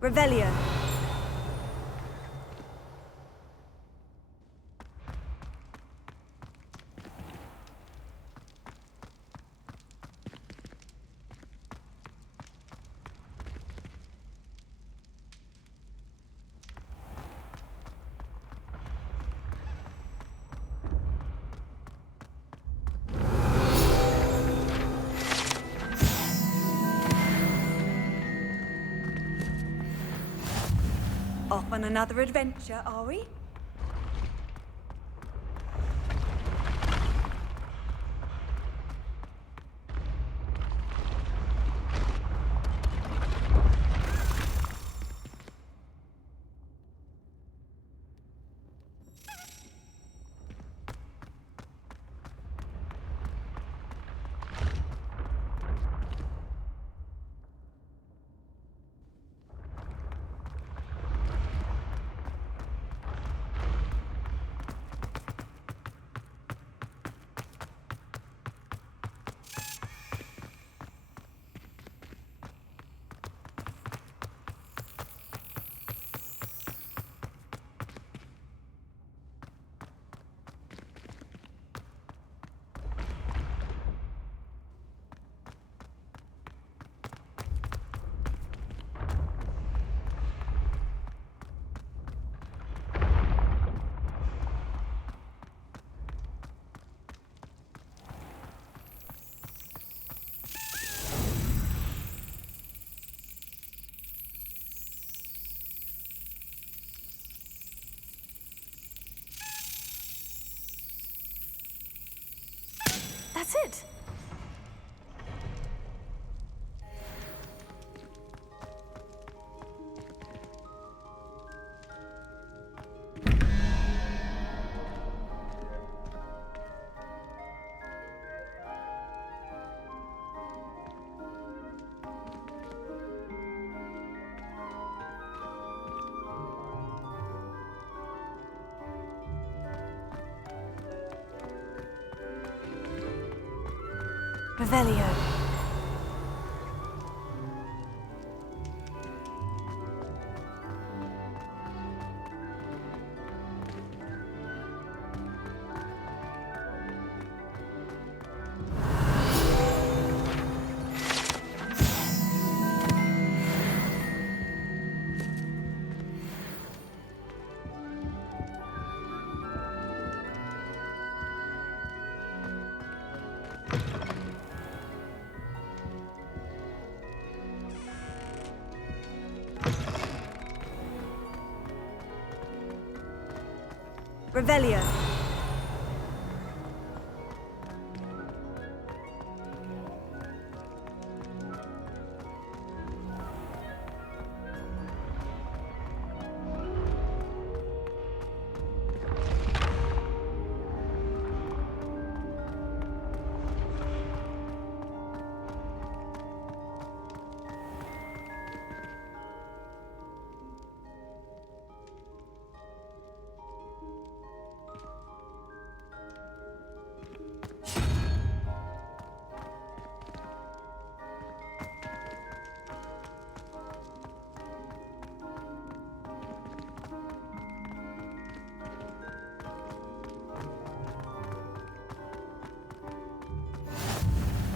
Revelio. Off on another adventure, are we? That's it. Revelio. Revelio.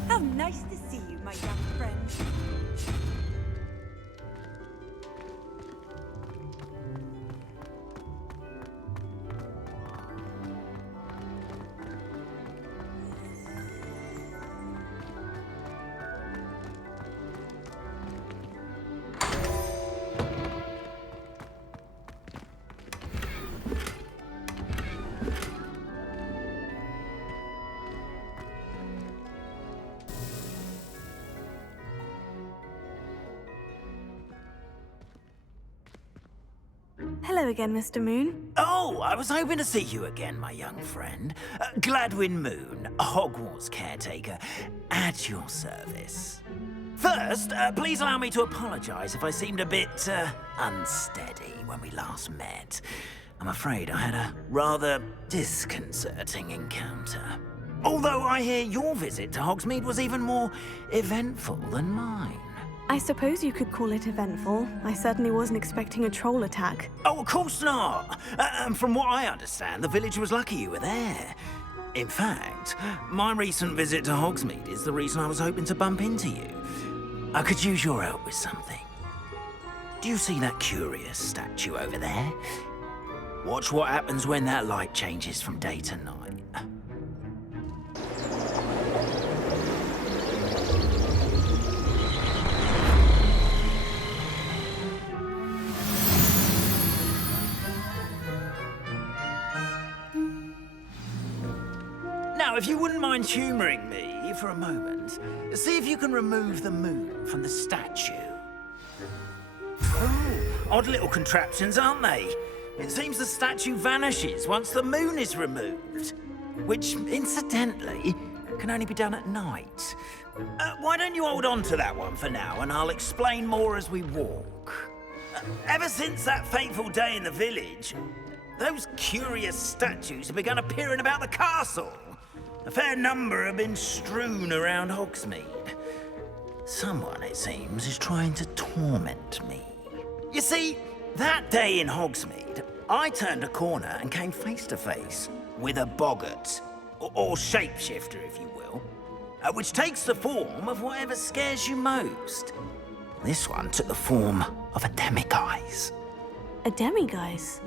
How nice to see you, my young friend. Hello again, Mr. Moon. Oh, I was hoping to see you again, my young friend. Gladwin Moon, Hogwarts caretaker, at your service. First, please allow me to apologize if I seemed a bit unsteady when we last met. I'm afraid I had a rather disconcerting encounter. Although I hear your visit to Hogsmeade was even more eventful than mine. I suppose you could call it eventful. I certainly wasn't expecting a troll attack. Oh, of course not. And from what I understand, the village was lucky you were there. In fact, my recent visit to Hogsmeade is the reason I was hoping to bump into you. I could use your help with something. Do you see that curious statue over there? Watch what happens when that light changes from day to night. Now, if you wouldn't mind humouring me for a moment, see if you can remove the moon from the statue. Oh, odd little contraptions, aren't they? It seems the statue vanishes once the moon is removed, which, incidentally, can only be done at night. Why don't you hold on to that one for now, and I'll explain more as we walk. Ever since that fateful day in the village, those curious statues have begun appearing about the castle. A fair number have been strewn around Hogsmeade. Someone, it seems, is trying to torment me. You see, that day in Hogsmeade, I turned a corner and came face to face with a boggart, or shapeshifter, if you will, which takes the form of whatever scares you most. This one took the form of a demiguise. A demiguise?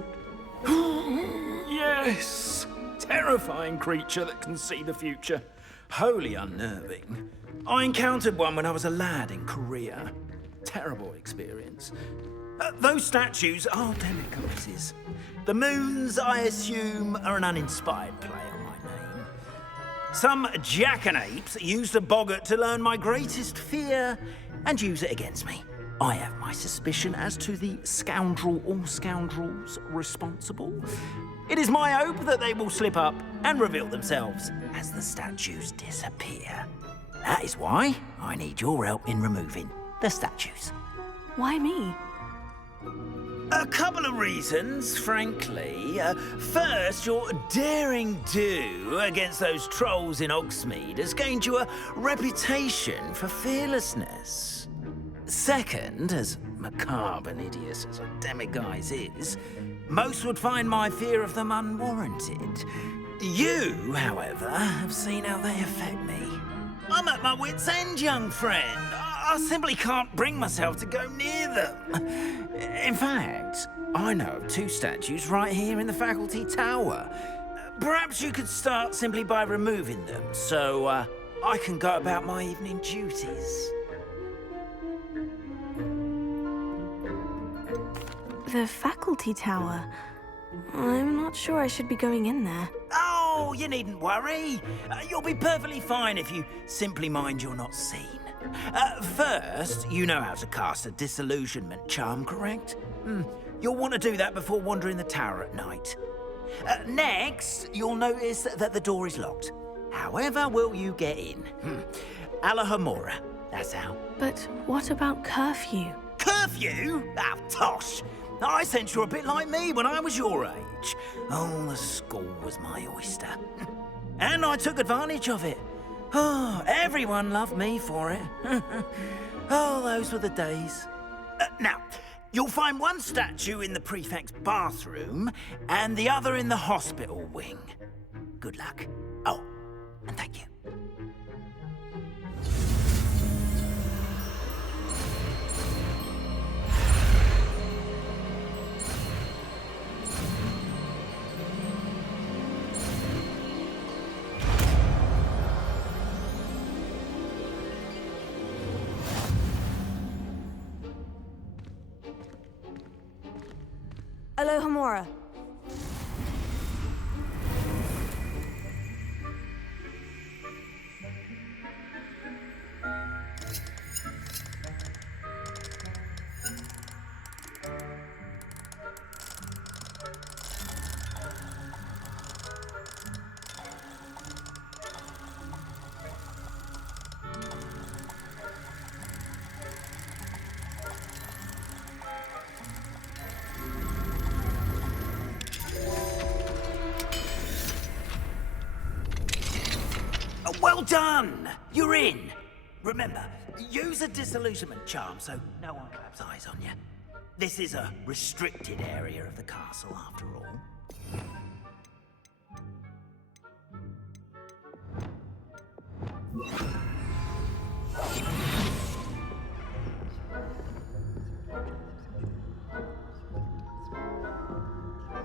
Yes! Terrifying creature that can see the future. Wholly unnerving. I encountered one when I was a lad in Korea. Terrible experience. Those statues are demiguises. The moons, I assume, are an uninspired play on my name. Some jackanapes used a boggart to learn my greatest fear and use it against me. I have my suspicion as to the scoundrel or scoundrels responsible. It is my hope that they will slip up and reveal themselves as the statues disappear. That is why I need your help in removing the statues. Why me? A couple of reasons, frankly. First, your daring do against those trolls in Hogsmeade has gained you a reputation for fearlessness. Second, as macabre and hideous as a demiguise is, most would find my fear of them unwarranted. You, however, have seen how they affect me. I'm at my wit's end, young friend. I simply can't bring myself to go near them. In fact, I know of two statues right here in the faculty tower. Perhaps you could start simply by removing them, so I can go about my evening duties. The faculty tower? I'm not sure I should be going in there. Oh, you needn't worry. You'll be perfectly fine if you simply mind you're not seen. First, you know how to cast a disillusionment charm, correct? You'll want to do that before wandering the tower at night. Next, you'll notice that the door is locked. However will you get in? Alahomora, that's how. But what about curfew? Curfew? Ah, tosh. I sense you're a bit like me when I was your age. Oh, the school was my oyster. And I took advantage of it. Oh, everyone loved me for it. Oh, those were the days. Now, you'll find one statue in the prefect's bathroom and the other in the hospital wing. Good luck. Oh, and thank you. Alohomora. Well done! You're in. Remember, use a disillusionment charm so no one claps eyes on you. This is a restricted area of the castle, after all.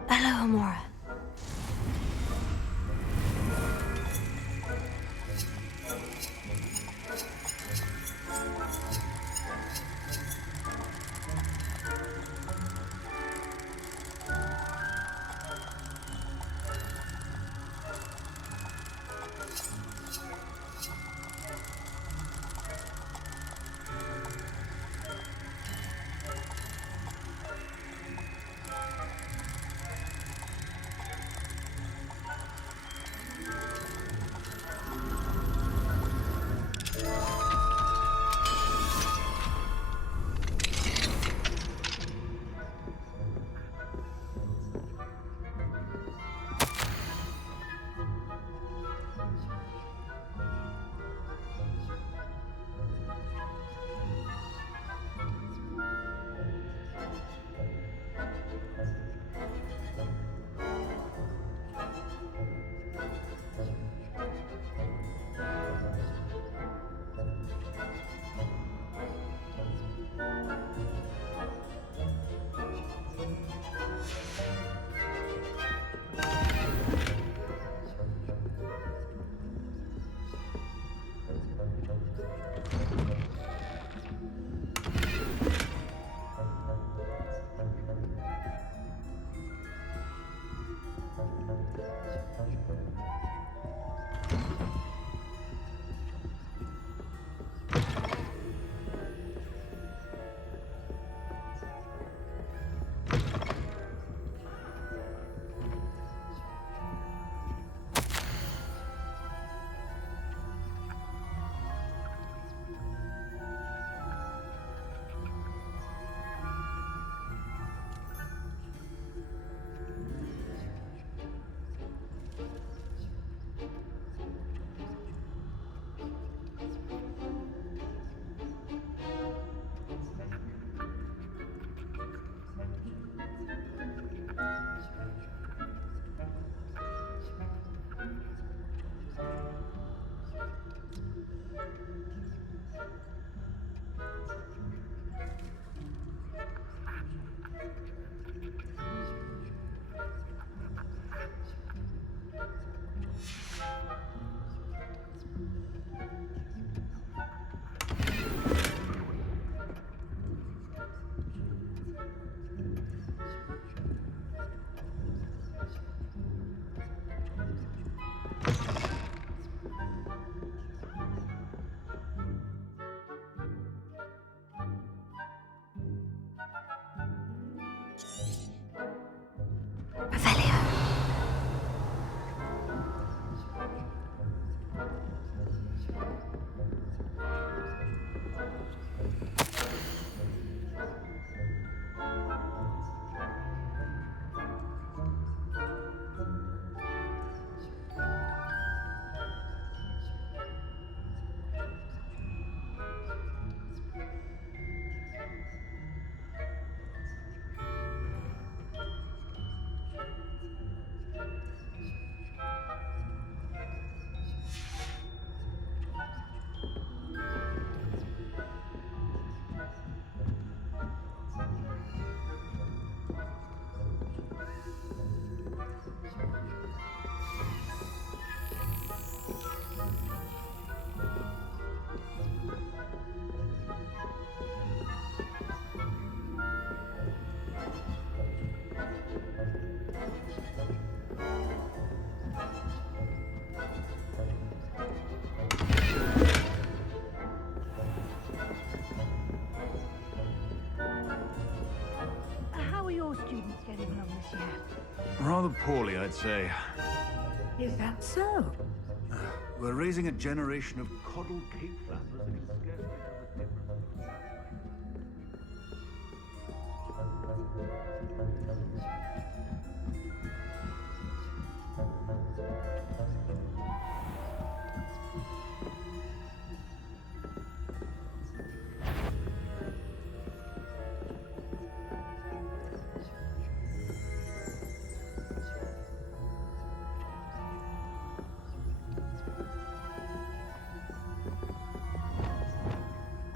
Hello, Amora. Rather poorly, I'd say. Is that so? We're raising a generation of coddled cape flappers who can scarcely tell the difference.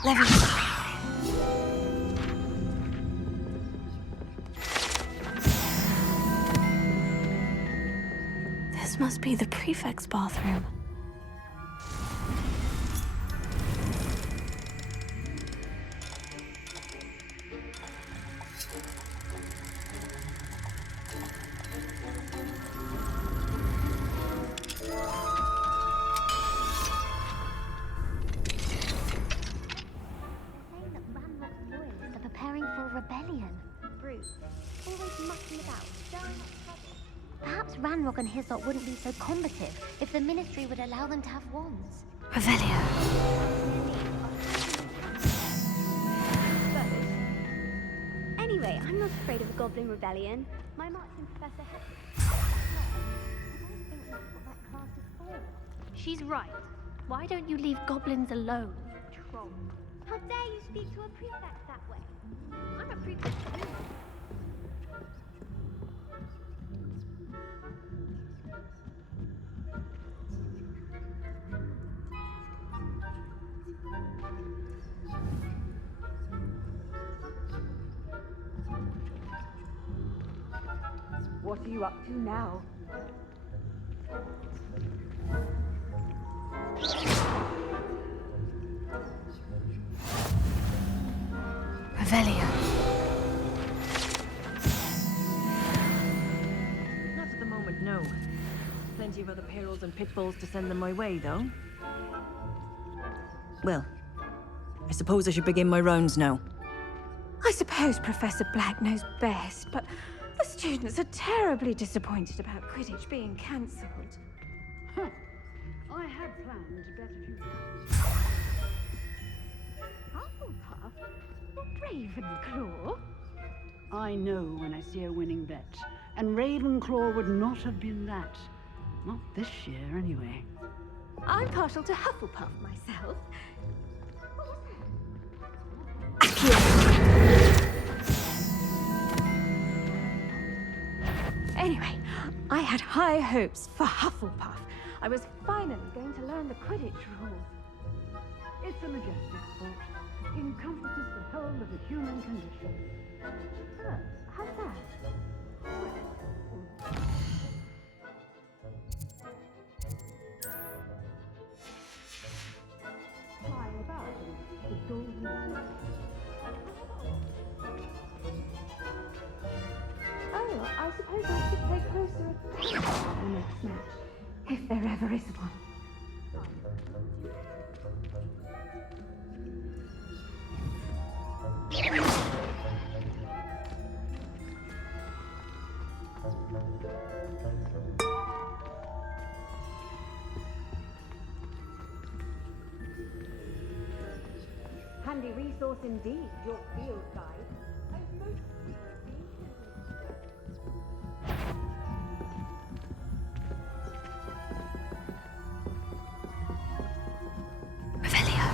This must be the prefect's bathroom. Perhaps Ranrock and his lot wouldn't be so combative if the Ministry would allow them to have wands. Revelio. Anyway, I'm not afraid of a goblin rebellion. My marching professor has... I don't think that's what that class is for. She's right. Why don't you leave goblins alone? Troll. How dare you speak to a prefect that way? I'm a prefect too. What are you up to now? Revelio. Not at the moment, no. Plenty of other perils and pitfalls to send them my way, though. Well, I suppose I should begin my rounds now. I suppose Professor Black knows best, but the students are terribly disappointed about Quidditch being cancelled. Huh. I had planned to bet a few Hufflepuff? Ravenclaw? I know when I see a winning bet, and Ravenclaw would not have been that. Not this year, anyway. I'm partial to Hufflepuff myself. Anyway, I had high hopes for Hufflepuff. I was finally going to learn the Quidditch rules. It's a majestic sport. Encompasses the whole of the human condition. How's that? Fly about in the golden sea. Oh, I suppose I should pay closer attention to the next match, if there ever is one. Handy resource indeed, your field guide. Revelio.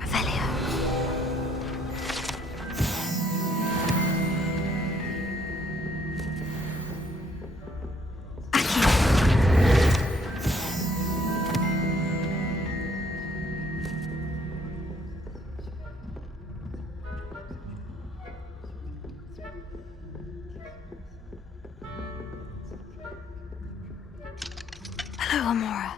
Revelio. Hello, Amora.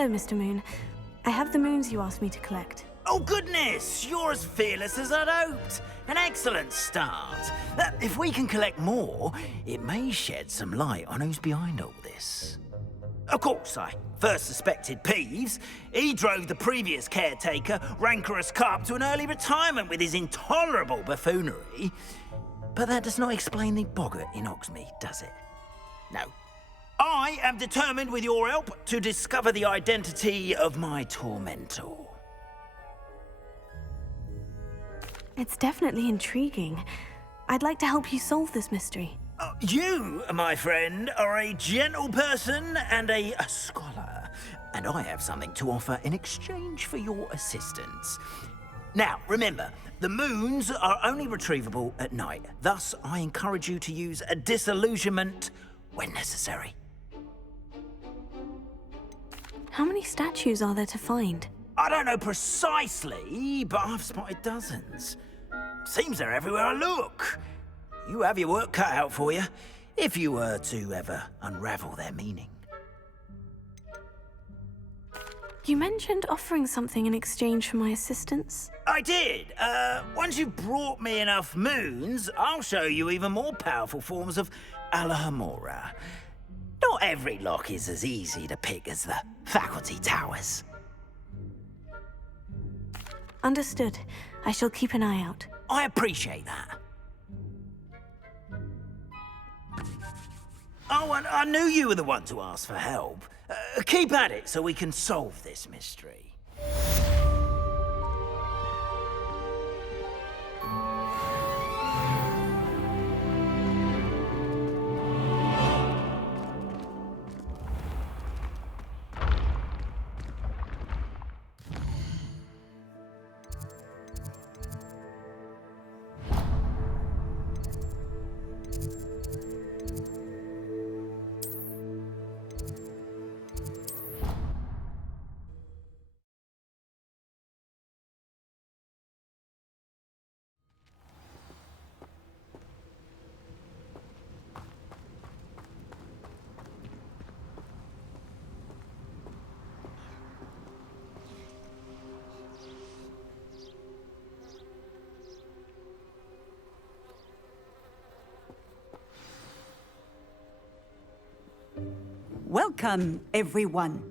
Hello, Mr. Moon. I have the moons you asked me to collect. Oh, goodness! You're as fearless as I'd hoped. An excellent start. If we can collect more, it may shed some light on who's behind all this. Of course, I first suspected Peeves. He drove the previous caretaker, rancorous carp, to an early retirement with his intolerable buffoonery. But that does not explain the boggart in Hogsmeade, does it? No. I am determined, with your help, to discover the identity of my tormentor. It's definitely intriguing. I'd like to help you solve this mystery. You, my friend, are a gentle person and a scholar, and I have something to offer in exchange for your assistance. Now, remember, the moons are only retrievable at night. Thus, I encourage you to use a disillusionment when necessary. How many statues are there to find? I don't know precisely, but I've spotted dozens. Seems they're everywhere I look. You have your work cut out for you, if you were to ever unravel their meaning. You mentioned offering something in exchange for my assistance. I did. Once you've brought me enough moons, I'll show you even more powerful forms of Alohomora. Not every lock is as easy to pick as the faculty towers. Understood. I shall keep an eye out. I appreciate that. Oh, and I knew you were the one to ask for help. Keep at it so we can solve this mystery. Welcome, everyone.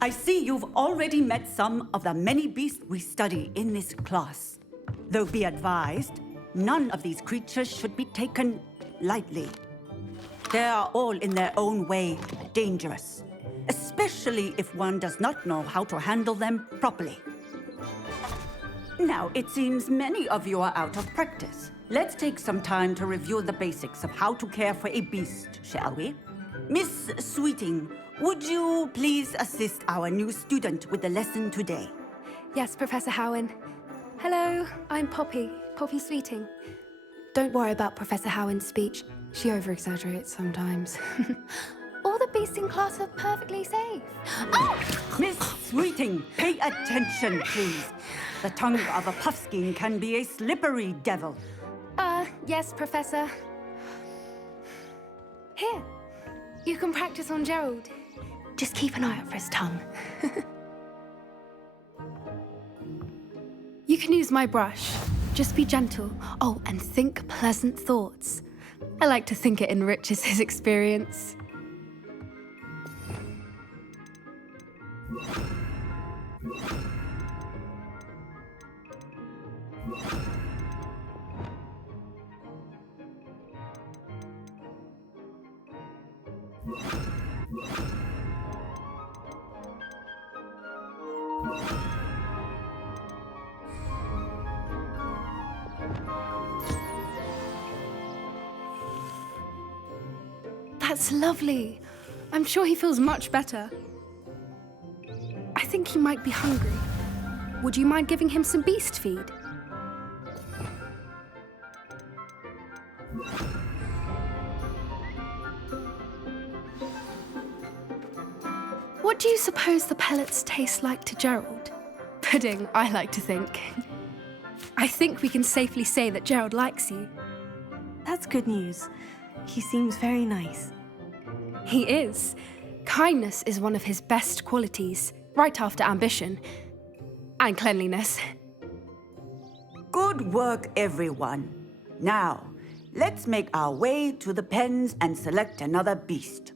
I see you've already met some of the many beasts we study in this class. Though be advised, none of these creatures should be taken lightly. They are all in their own way dangerous, especially if one does not know how to handle them properly. Now, it seems many of you are out of practice. Let's take some time to review the basics of how to care for a beast, shall we? Miss Sweeting, would you please assist our new student with the lesson today? Yes, Professor Howen. Hello, I'm Poppy Sweeting. Don't worry about Professor Howen's speech. She over-exaggerates sometimes. All the beasts in class are perfectly safe. Oh! Miss Sweeting, pay attention, please. The tongue of a puffskein can be a slippery devil. Yes, Professor. Here, you can practice on Gerald. Just keep an eye out for his tongue. You can use my brush. Just be gentle. Oh, and think pleasant thoughts. I like to think it enriches his experience. That's lovely. I'm sure he feels much better. I think he might be hungry. Would you mind giving him some beast feed? What do you suppose the pellets taste like to Gerald? Pudding, I like to think. I think we can safely say that Gerald likes you. That's good news. He seems very nice. He is. Kindness is one of his best qualities, right after ambition. And cleanliness. Good work, everyone. Now, let's make our way to the pens and select another beast.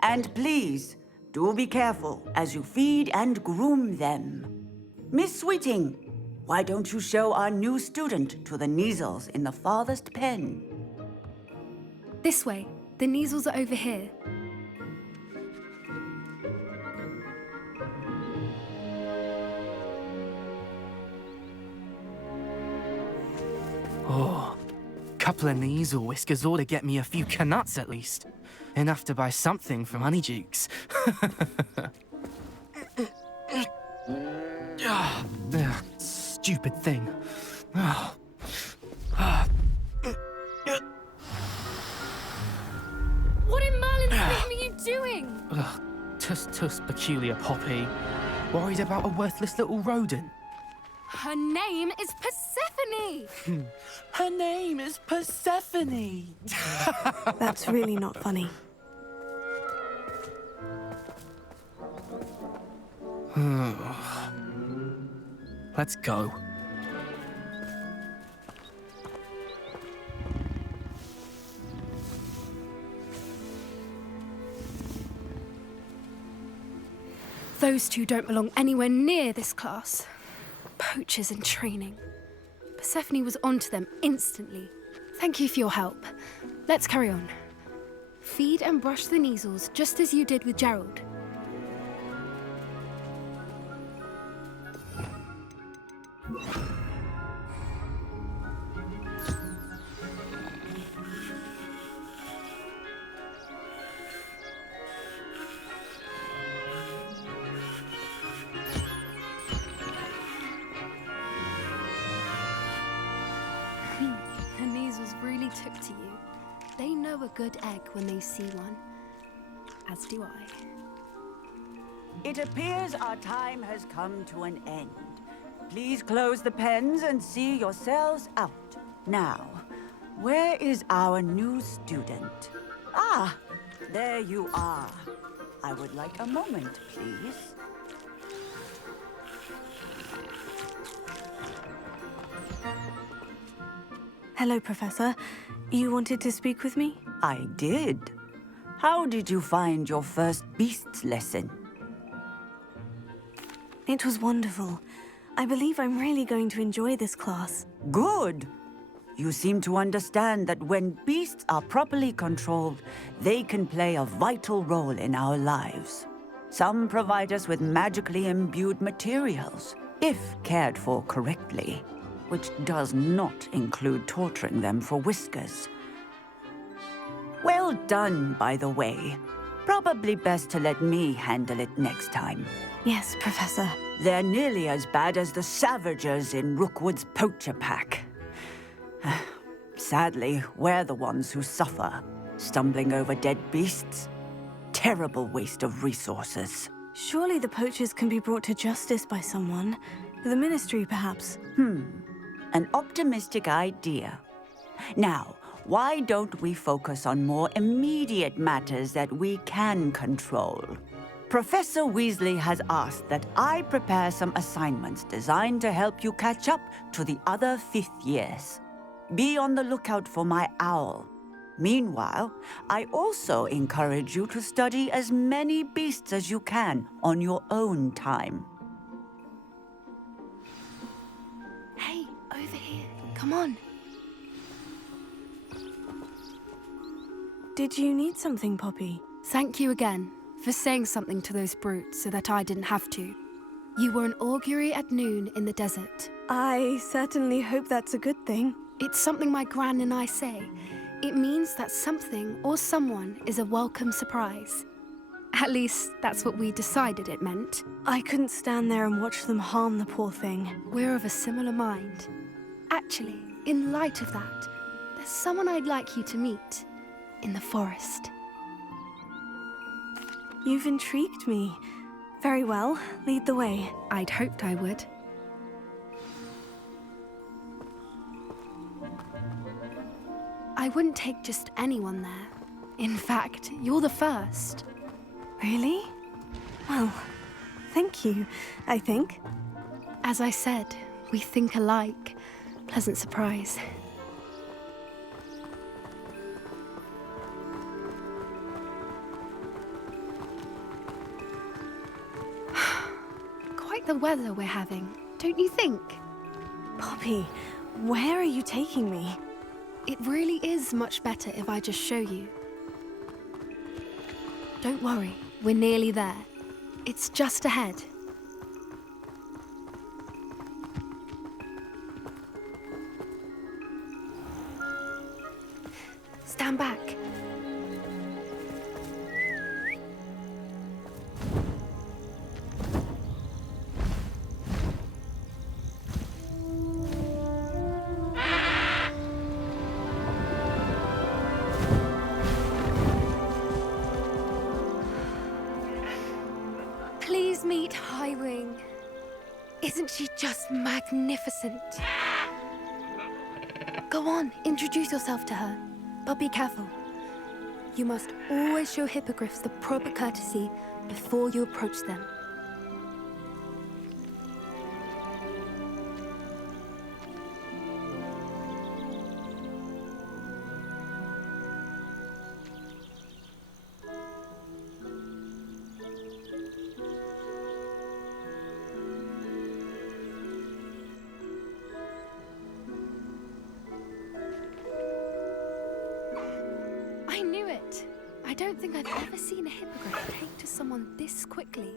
And please, do be careful as you feed and groom them. Miss Sweeting, why don't you show our new student to the Kneazles in the farthest pen? This way. The Kneazles are over here. Oh, couple of Kneazle whiskers ought to get me a few canuts at least. Enough to buy something from Honeydukes. Stupid thing. What in Merlin's name are you doing? Tuss, peculiar Poppy. Worried about a worthless little rodent. Her name is Persephone! Her name is Persephone! That's really not funny. Let's go. Those two don't belong anywhere near this class. Poachers in training. Persephone was onto them instantly. Thank you for your help. Let's carry on. Feed and brush the Kneazles just as you did with Gerald. The Kneazles really took to you. They know a good egg when they see one. As do I. It appears our time has come to an end. Please close the pens and see yourselves out. Now, where is our new student? Ah, there you are. I would like a moment, please. Hello, Professor. You wanted to speak with me? I did. How did you find your first beasts lesson? It was wonderful. I believe I'm really going to enjoy this class. Good. You seem to understand that when beasts are properly controlled, they can play a vital role in our lives. Some provide us with magically imbued materials, if cared for correctly, which does not include torturing them for whiskers. Well done, by the way. Probably best to let me handle it next time. Yes, Professor. They're nearly as bad as the Savagers in Rookwood's poacher pack. Sadly, we're the ones who suffer, stumbling over dead beasts. Terrible waste of resources. Surely the poachers can be brought to justice by someone. The Ministry, perhaps. An optimistic idea. Now, why don't we focus on more immediate matters that we can control? Professor Weasley has asked that I prepare some assignments designed to help you catch up to the other 5th years. Be on the lookout for my owl. Meanwhile, I also encourage you to study as many beasts as you can on your own time. Hey, over here. Come on. Did you need something, Poppy? Thank you again for saying something to those brutes so that I didn't have to. You were an augury at noon in the desert. I certainly hope that's a good thing. It's something my gran and I say. It means that something or someone is a welcome surprise. At least, that's what we decided it meant. I couldn't stand there and watch them harm the poor thing. We're of a similar mind. Actually, in light of that, there's someone I'd like you to meet. In the forest. You've intrigued me. Very well, lead the way. I'd hoped I would. I wouldn't take just anyone there. In fact, you're the first. Really? Well, thank you, I think. As I said, we think alike. Pleasant surprise. Quite the weather we're having, don't you think? Poppy, where are you taking me? It really is much better if I just show you. Don't worry, we're nearly there. It's just ahead. Stand back. Please meet Highwing. Isn't she just magnificent? Go on, introduce yourself to her. But be careful. You must always show hippogriffs the proper courtesy before you approach them. I knew it! I don't think I've ever seen a hippogriff take to someone this quickly.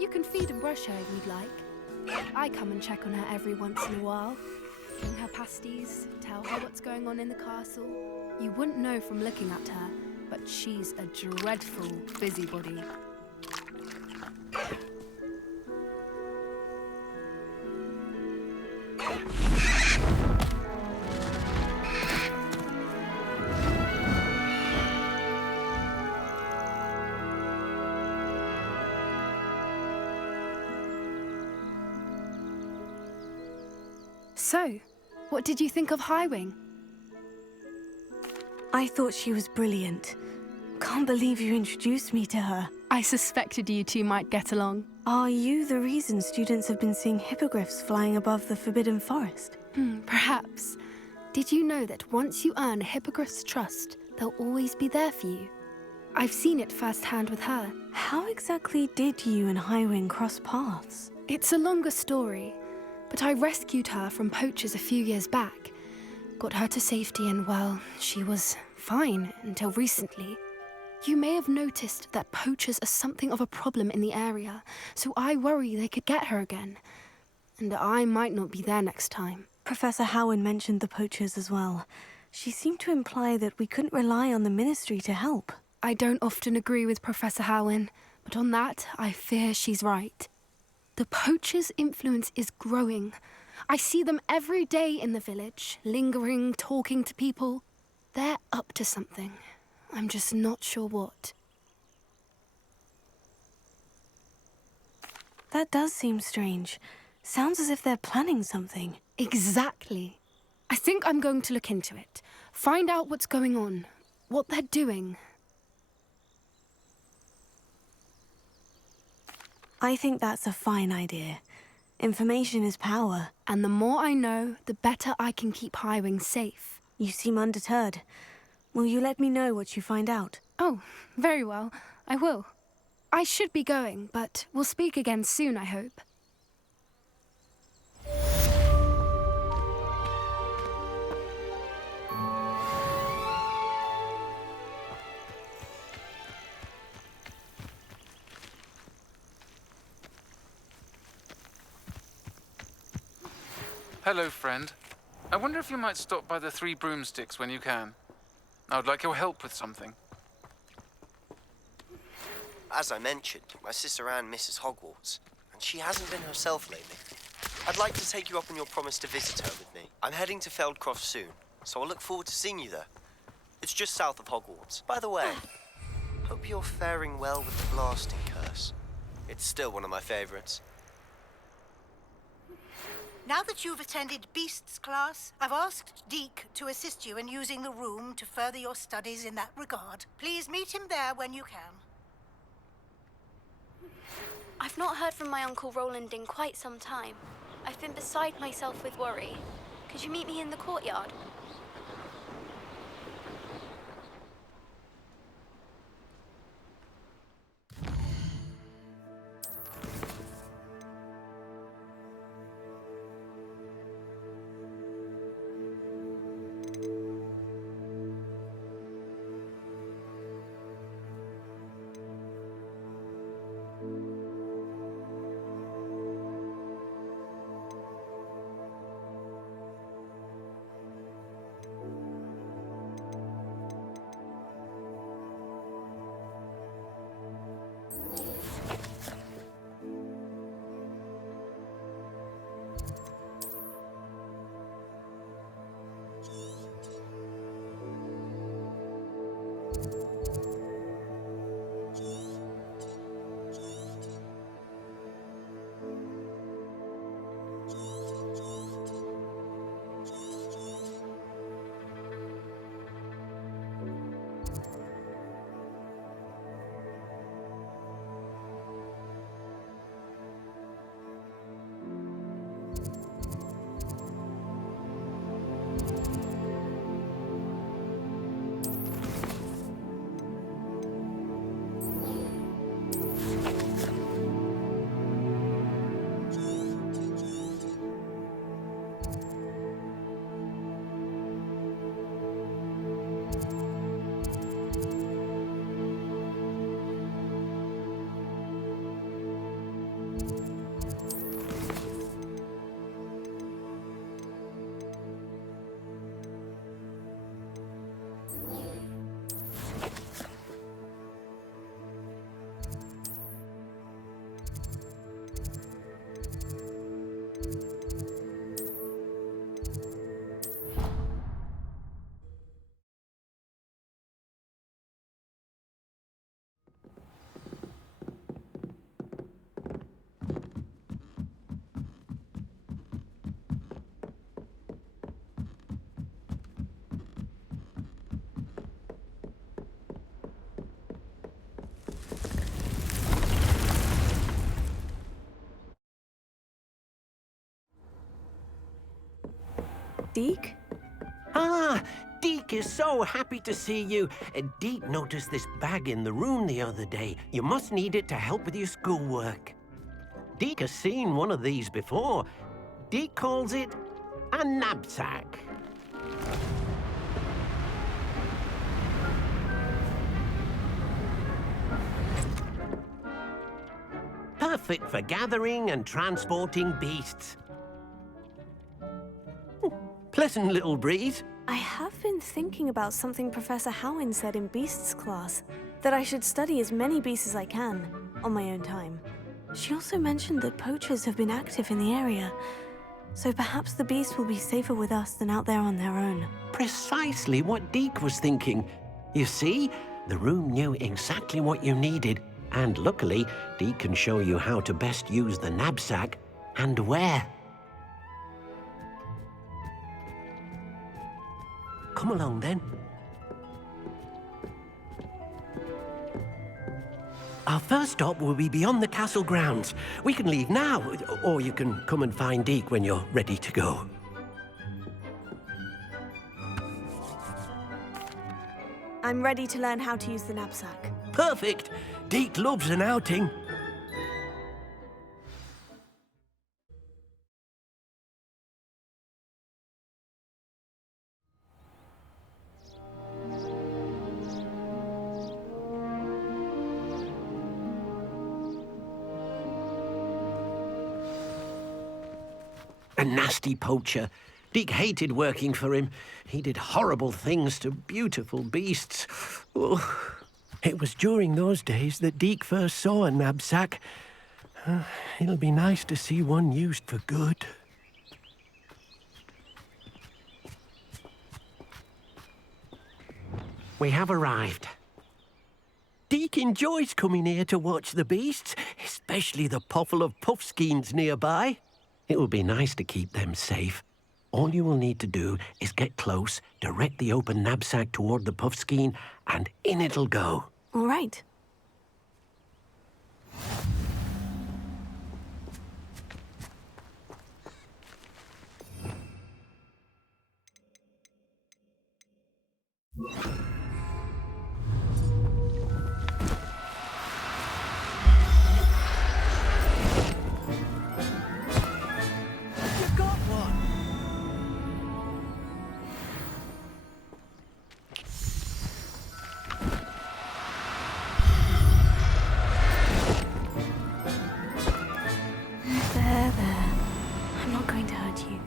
You can feed and brush her if you'd like. I come and check on her every once in a while. Bring her pasties, tell her what's going on in the castle. You wouldn't know from looking at her, but she's a dreadful busybody. So, what did you think of Highwing? I thought she was brilliant. Can't believe you introduced me to her. I suspected you two might get along. Are you the reason students have been seeing hippogriffs flying above the Forbidden Forest? Perhaps. Did you know that once you earn a hippogriff's trust, they'll always be there for you? I've seen it firsthand with her. How exactly did you and Highwing cross paths? It's a longer story, but I rescued her from poachers a few years back. Got her to safety and, well, she was fine until recently. You may have noticed that poachers are something of a problem in the area, so I worry they could get her again. And I might not be there next time. Professor Howin mentioned the poachers as well. She seemed to imply that we couldn't rely on the Ministry to help. I don't often agree with Professor Howin, but on that, I fear she's right. The poachers' influence is growing. I see them every day in the village, lingering, talking to people. They're up to something. I'm just not sure what. That does seem strange. Sounds as if they're planning something. Exactly. I think I'm going to look into it. Find out what's going on, what they're doing. I think that's a fine idea. Information is power. And the more I know, the better I can keep Highwing safe. You seem undeterred. Will you let me know what you find out? Oh, very well. I will. I should be going, but we'll speak again soon, I hope. Hello, friend. I wonder if you might stop by the Three Broomsticks when you can. I would like your help with something. As I mentioned, my sister Anne misses Hogwarts, and she hasn't been herself lately. I'd like to take you up on your promise to visit her with me. I'm heading to Feldcroft soon, so I'll look forward to seeing you there. It's just south of Hogwarts. By the way, hope you're faring well with the blasting curse. It's still one of my favorites. Now that you've attended Beasts class, I've asked Deke to assist you in using the room to further your studies in that regard. Please meet him there when you can. I've not heard from my Uncle Roland in quite some time. I've been beside myself with worry. Could you meet me in the courtyard? Deke? Ah, Deke is so happy to see you. Deke noticed this bag in the room the other day. You must need it to help with your schoolwork. Deke has seen one of these before. Deke calls it a knapsack. Perfect for gathering and transporting beasts. Pleasant little breeze. I have been thinking about something Professor Howin said in Beasts class, that I should study as many beasts as I can, on my own time. She also mentioned that poachers have been active in the area, so perhaps the beasts will be safer with us than out there on their own. Precisely what Deke was thinking. You see, the room knew exactly what you needed, and luckily, Deke can show you how to best use the knapsack and where. Come along, then. Our first stop will be beyond the castle grounds. We can leave now, or you can come and find Deke when you're ready to go. I'm ready to learn how to use the knapsack. Perfect. Deke loves an outing. A nasty poacher. Deke hated working for him. He did horrible things to beautiful beasts. Oh. It was during those days that Deke first saw a knapsack. It'll be nice to see one used for good. We have arrived. Deke enjoys coming here to watch the beasts, especially the potful of puffskeins nearby. It will be nice to keep them safe. All you will need to do is get close, direct the open knapsack toward the puffskein, and in it'll go. All right. going to hurt you.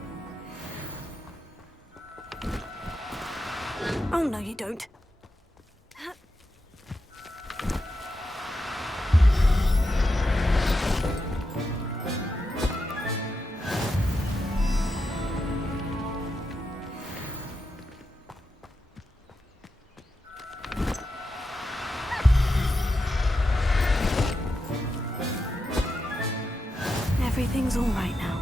Oh, no, you don't. Everything's all right now.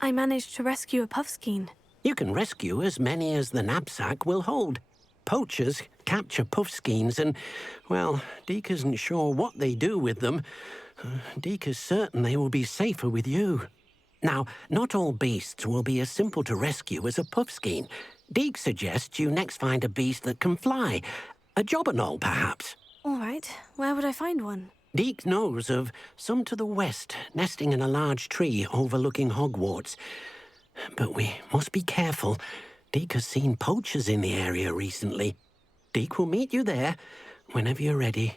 I managed to rescue a puffskein. You can rescue as many as the knapsack will hold. Poachers capture puffskeins and, well, Deke isn't sure what they do with them. Deke is certain they will be safer with you. Now, not all beasts will be as simple to rescue as a puffskein. Deke suggests you next find a beast that can fly. A jobberknoll, perhaps. All right. Where would I find one? Deke knows of some to the west, nesting in a large tree overlooking Hogwarts. But we must be careful. Deke has seen poachers in the area recently. Deke will meet you there whenever you're ready.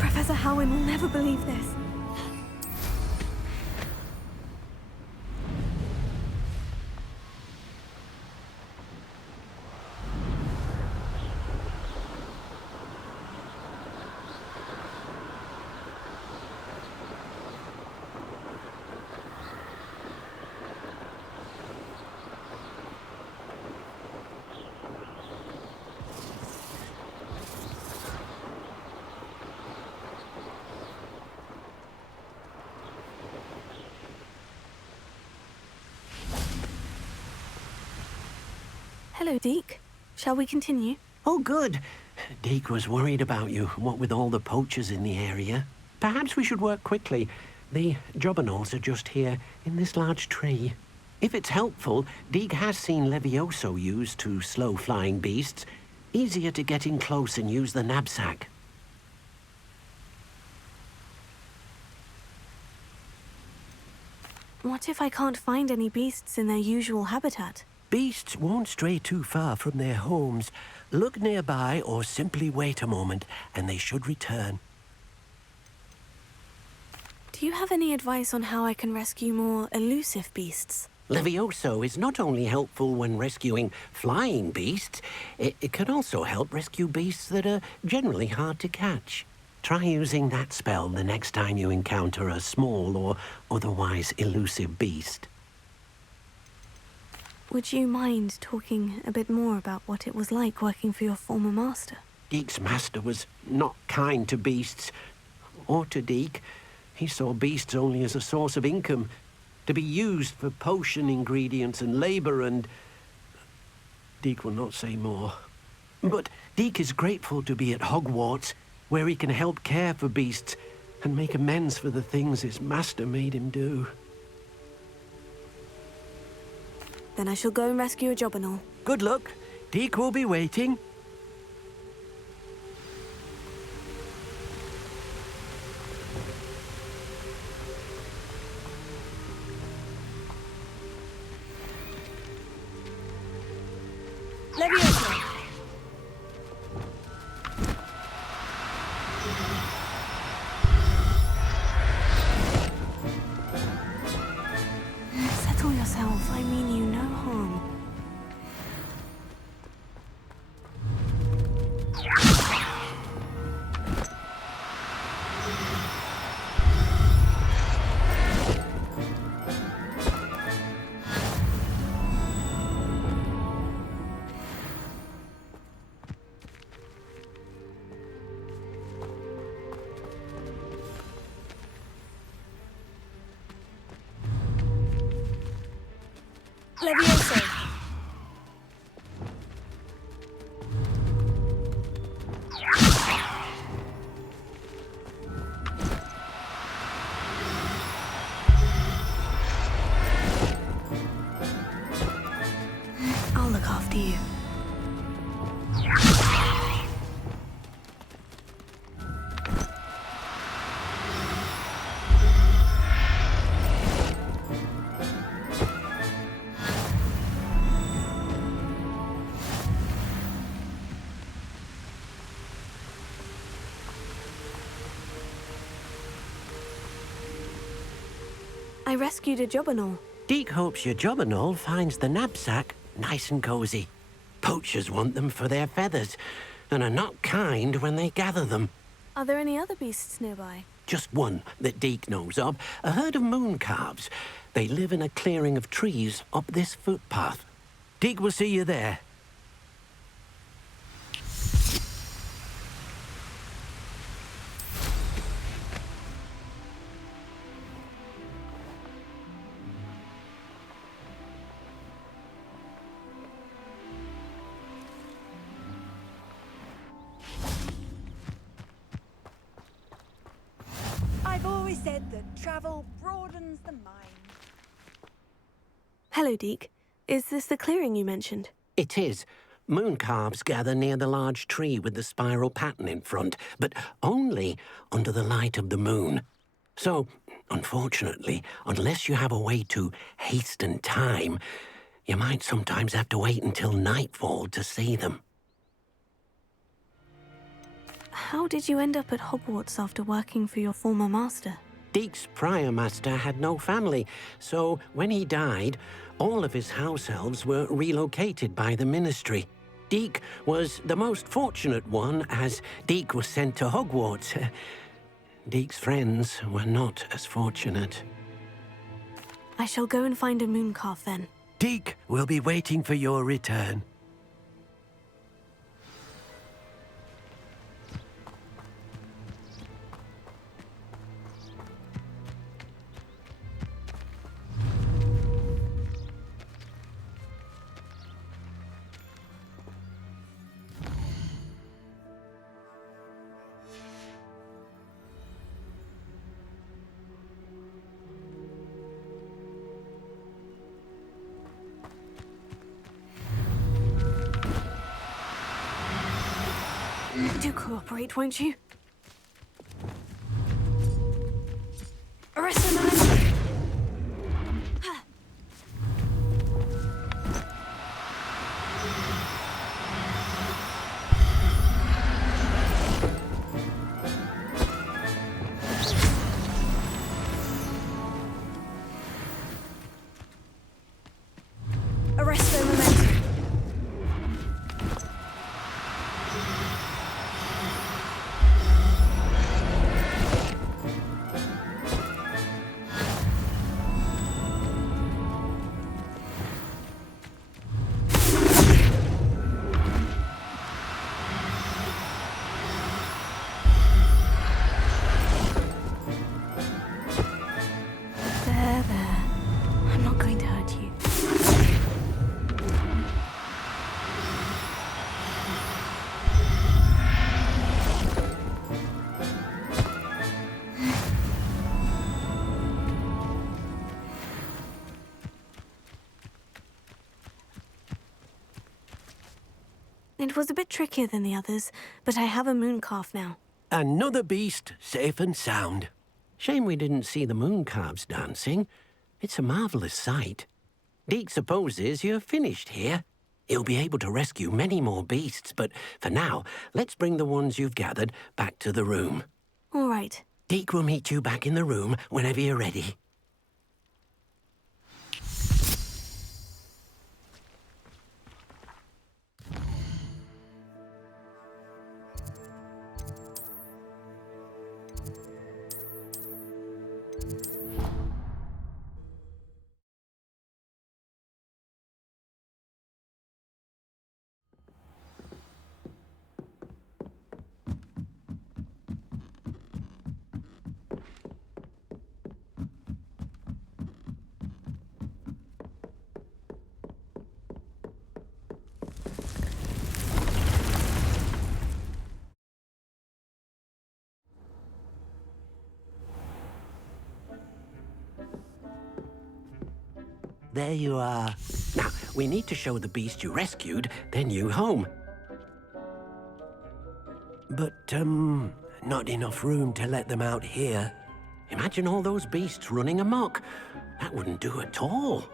Professor Howin will never believe this. Hello, Deke. Shall we continue? Oh, good. Deke was worried about you, what with all the poachers in the area. Perhaps we should work quickly. The jobberknolls are just here, in this large tree. If it's helpful, Deke has seen Levioso used to slow flying beasts. Easier to get in close and use the knapsack. What if I can't find any beasts in their usual habitat? Beasts won't stray too far from their homes. Look nearby or simply wait a moment, and they should return. Do you have any advice on how I can rescue more elusive beasts? Levioso is not only helpful when rescuing flying beasts, it can also help rescue beasts that are generally hard to catch. Try using that spell the next time you encounter a small or otherwise elusive beast. Would you mind talking a bit more about what it was like working for your former master? Deke's master was not kind to beasts, or to Deke. He saw beasts only as a source of income, to be used for potion ingredients and labor, and Deke will not say more. But Deke is grateful to be at Hogwarts, where he can help care for beasts and make amends for the things his master made him do. Then I shall go and rescue a jobberknoll. Good luck. Deke will be waiting. Levioso! Settle yourself. I mean you no harm. Levioso! I'll look after you. I rescued a jobberknoll. Deke hopes your jobberknoll finds the knapsack nice and cozy. Poachers want them for their feathers, and are not kind when they gather them. Are there any other beasts nearby? Just one that Deke knows of, a herd of moon calves. They live in a clearing of trees up this footpath. Deke will see you there. I've always said that travel broadens the mind. Hello, Deke. Is this the clearing you mentioned? It is. Moon calves gather near the large tree with the spiral pattern in front, but only under the light of the moon. So, unfortunately, unless you have a way to hasten time, you might sometimes have to wait until nightfall to see them. How did you end up at Hogwarts after working for your former master? Deke's prior master had no family, so when he died, all of his house elves were relocated by the ministry. Deke was the most fortunate one, as Deke was sent to Hogwarts. Deke's friends were not as fortunate. I shall go and find a mooncalf then. Deke will be waiting for your return. Do cooperate, won't you? Arrest the man! Arrest the momentum. There. I'm not going to hurt you. It was a bit trickier than the others, but I have a mooncalf now. Another beast safe and sound. Shame we didn't see the moon calves dancing. It's a marvelous sight. Deke supposes you're finished here. He'll be able to rescue many more beasts, but for now, let's bring the ones you've gathered back to the room. All right. Deke will meet you back in the room whenever you're ready. There you are. Now, we need to show the beast you rescued their new home. But, not enough room to let them out here. Imagine all those beasts running amok. That wouldn't do at all.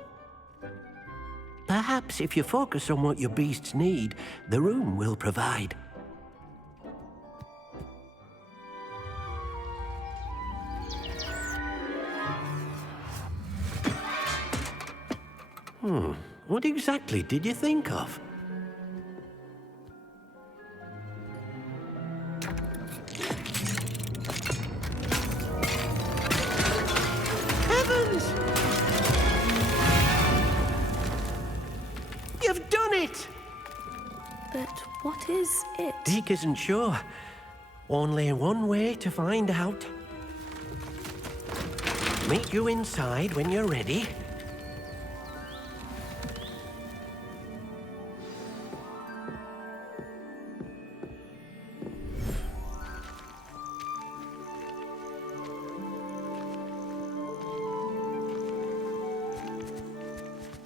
Perhaps if you focus on what your beasts need, the room will provide. What exactly did you think of? Heavens! You've done it! But what is it? Deke isn't sure. Only one way to find out. Meet you inside when you're ready.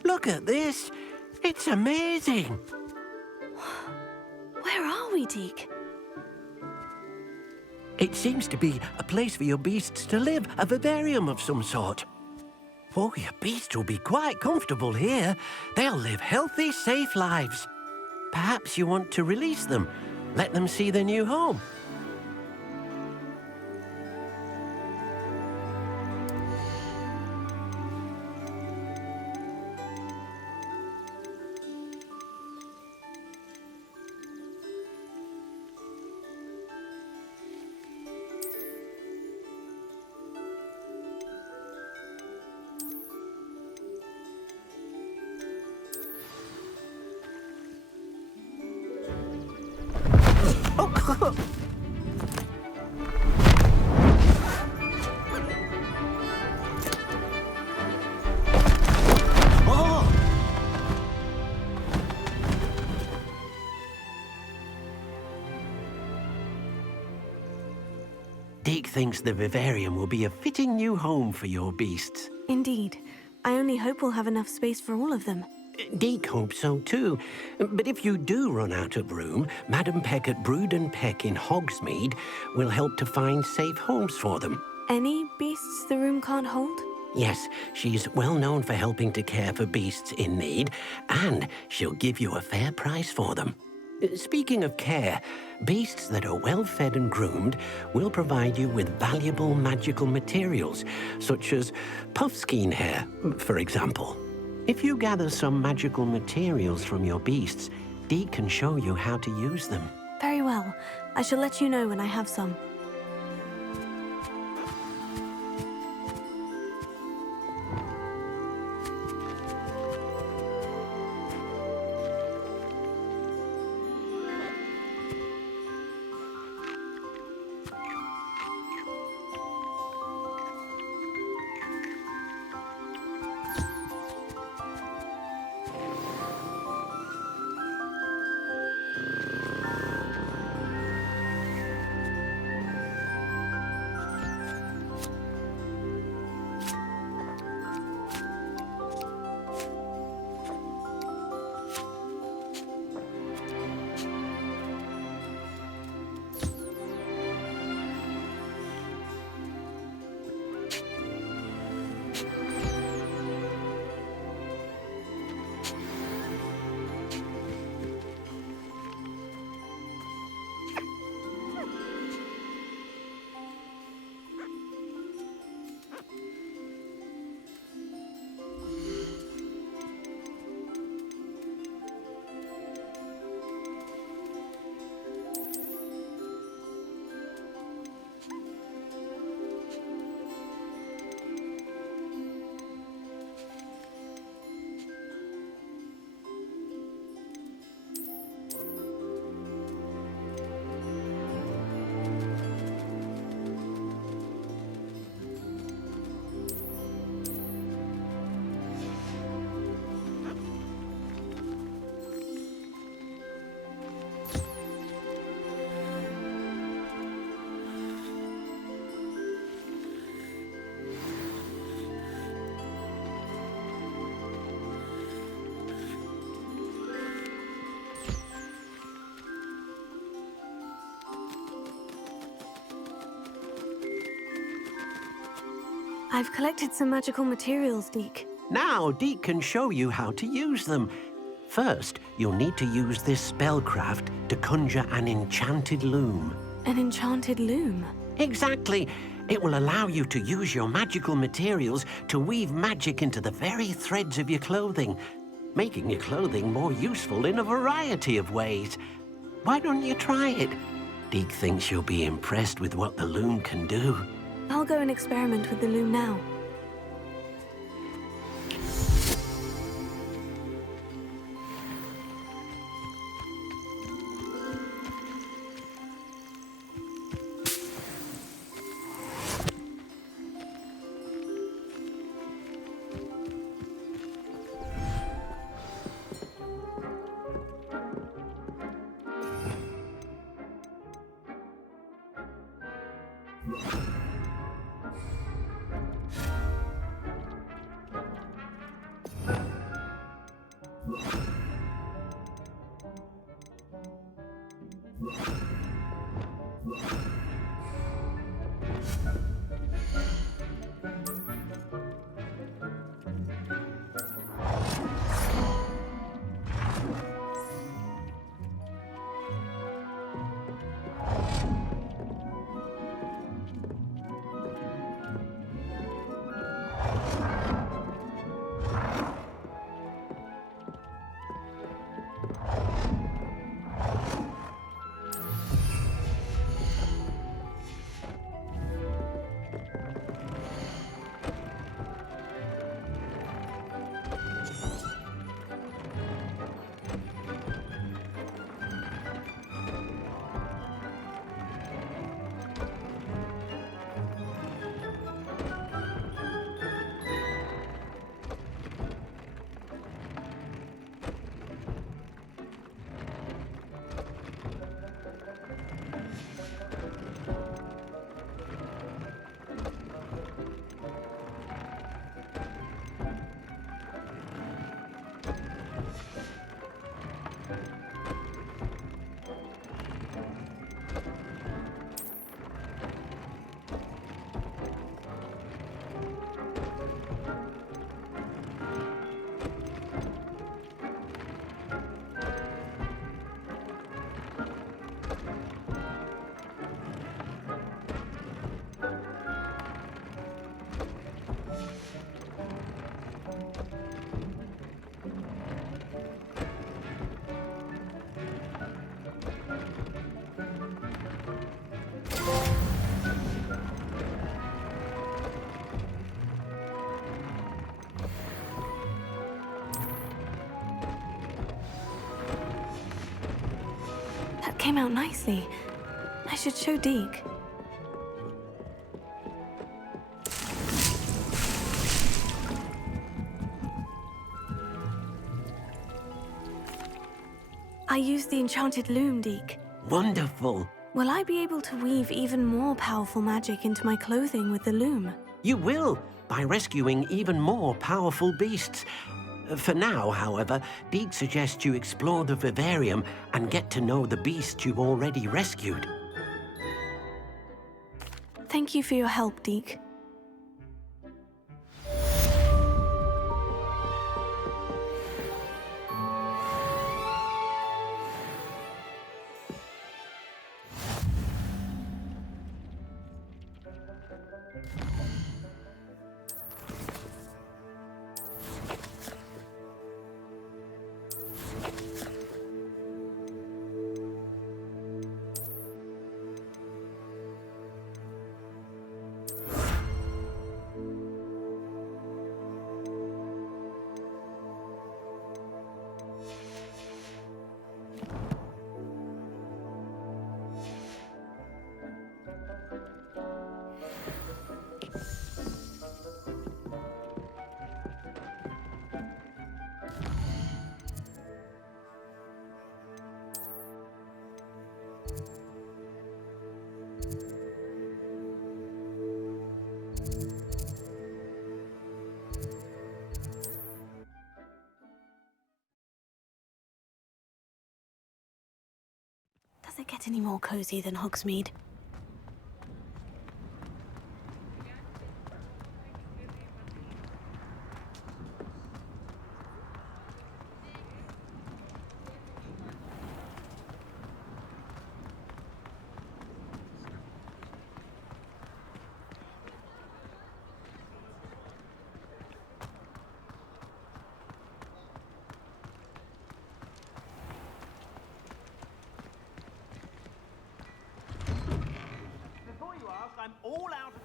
Look at this. It's amazing. Where are we, Deke? It seems to be a place for your beasts to live, a vivarium of some sort. Oh, your beasts will be quite comfortable here. They'll live healthy, safe lives. Perhaps you want to release them, let them see their new home. Deke thinks the vivarium will be a fitting new home for your beasts. Indeed. I only hope we'll have enough space for all of them. Deke hopes so too. But if you do run out of room, Madam Peck at Brood and Peck in Hogsmeade will help to find safe homes for them. Any beasts the room can't hold? Yes, she's well known for helping to care for beasts in need, and she'll give you a fair price for them. Speaking of care, beasts that are well fed and groomed will provide you with valuable magical materials, such as puffskein hair, for example. If you gather some magical materials from your beasts, Deke can show you how to use them. Very well. I shall let you know when I have some. I've collected some magical materials, Deke. Now, Deke can show you how to use them. First, you'll need to use this spellcraft to conjure an enchanted loom. An enchanted loom? Exactly. It will allow you to use your magical materials to weave magic into the very threads of your clothing, making your clothing more useful in a variety of ways. Why don't you try it? Deke thinks you'll be impressed with what the loom can do. I'll go and experiment with the loom now. Came out nicely. I should show Deke. I used the enchanted loom, Deke. Wonderful. Will I be able to weave even more powerful magic into my clothing with the loom? You will, by rescuing even more powerful beasts. For now, however, Deke suggests you explore the vivarium and get to know the beasts you've already rescued. Thank you for your help, Deke. Does it get any more cozy than Hogsmeade? all out of the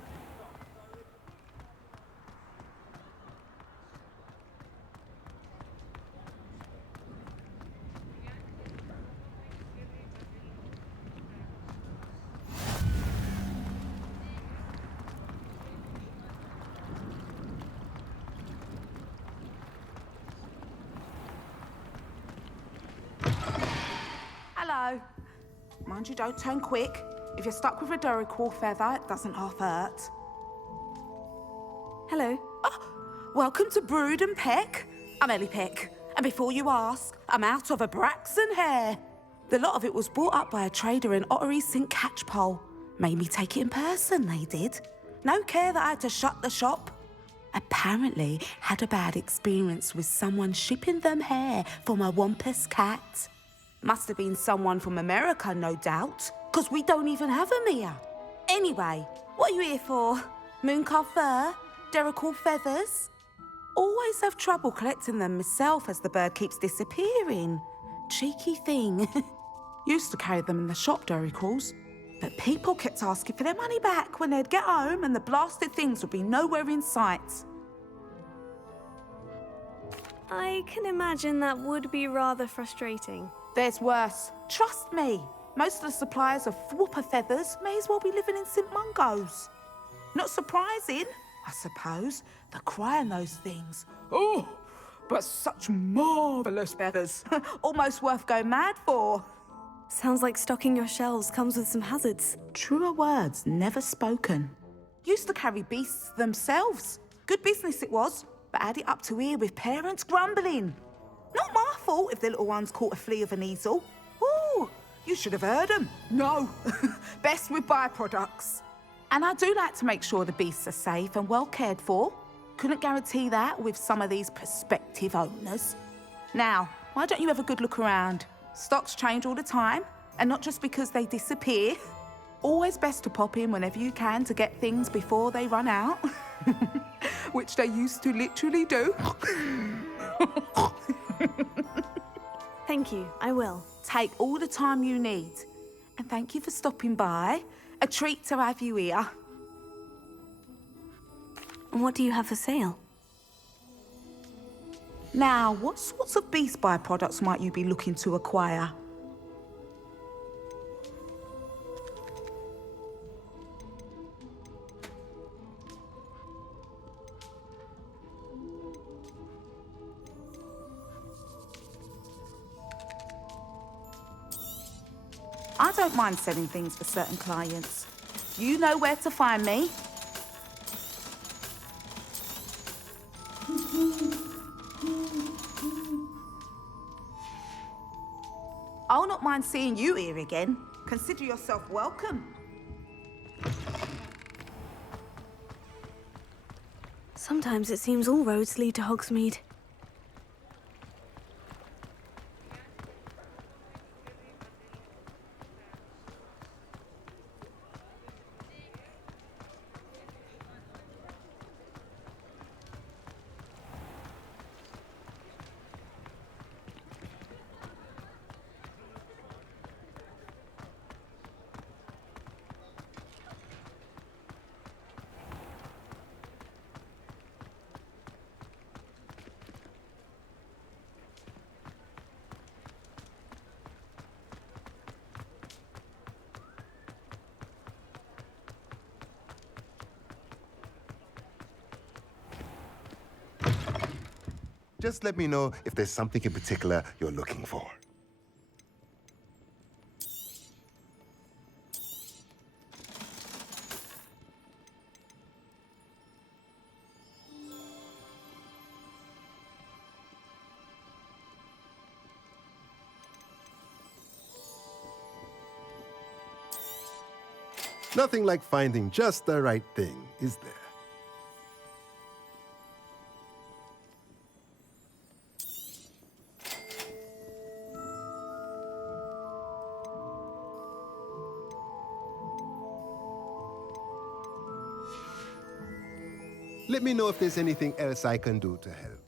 Hello. Mind you, don't turn quick. If you're stuck with a Duracell feather, it doesn't half hurt. Hello. Oh, welcome to Brood and Peck. I'm Ellie Peck. And before you ask, I'm out of a Braxton hair. The lot of it was bought up by a trader in Ottery St. Catchpole. Made me take it in person, they did. No care that I had to shut the shop. Apparently had a bad experience with someone shipping them hair for my Wampus cat. Must have been someone from America, no doubt, because we don't even have them here. Anyway, what are you here for? Mooncalf fur? Duracell feathers? Always have trouble collecting them myself as the bird keeps disappearing. Cheeky thing. Used to carry them in the shop, Duracells, but people kept asking for their money back when they'd get home and the blasted things would be nowhere in sight. I can imagine that would be rather frustrating. There's worse. Trust me. Most of the suppliers of whooper feathers may as well be living in St. Mungo's. Not surprising, I suppose, the cry on those things. Oh, but such marvellous feathers. Almost worth going mad for. Sounds like stocking your shelves comes with some hazards. Truer words never spoken. Used to carry beasts themselves. Good business it was, but had it up to here with parents grumbling. Not my fault if the little ones caught a flea of an easel. Ooh, you should have heard them. No, best with byproducts. And I do like to make sure the beasts are safe and well cared for. Couldn't guarantee that with some of these prospective owners. Now, why don't you have a good look around? Stocks change all the time, and not just because they disappear. Always best to pop in whenever you can to get things before they run out. Which they used to literally do. Thank you, I will. Take all the time you need. And thank you for stopping by. A treat to have you here. And what do you have for sale? Now, what sorts of beast byproducts might you be looking to acquire? I don't mind selling things for certain clients. You know where to find me. I'll not mind seeing you here again. Consider yourself welcome. Sometimes it seems all roads lead to Hogsmeade. Just let me know if there's something in particular you're looking for. Nothing like finding just the right thing, is there? Let me know if there's anything else I can do to help.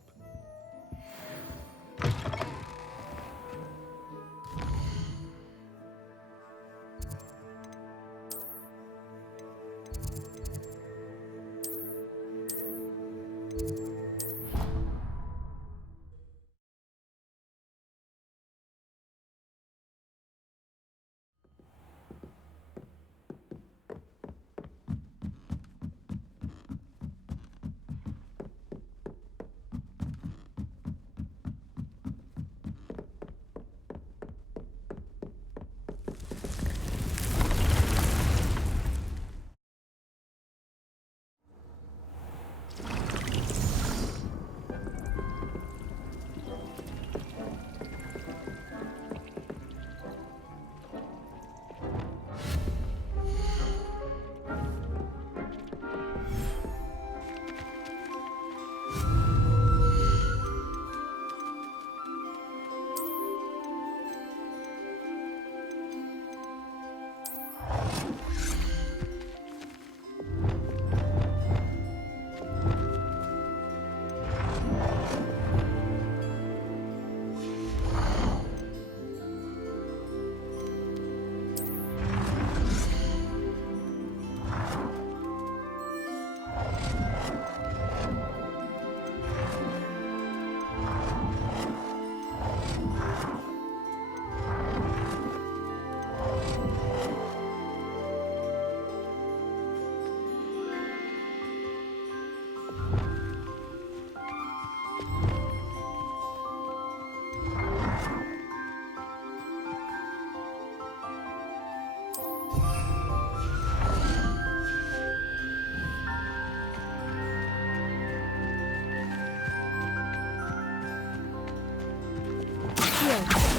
video.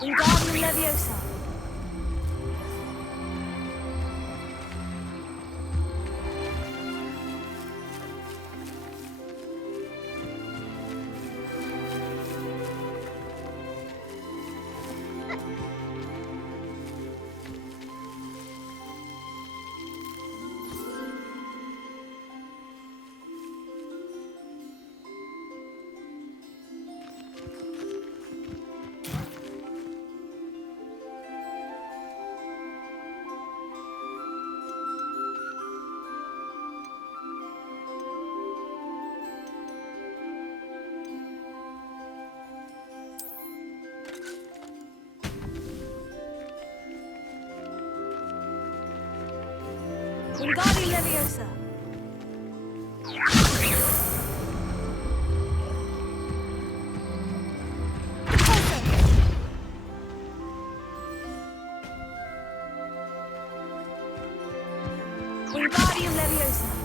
Wingardium Leviosa. Wingardium Leviosa. Wingardium Leviosa.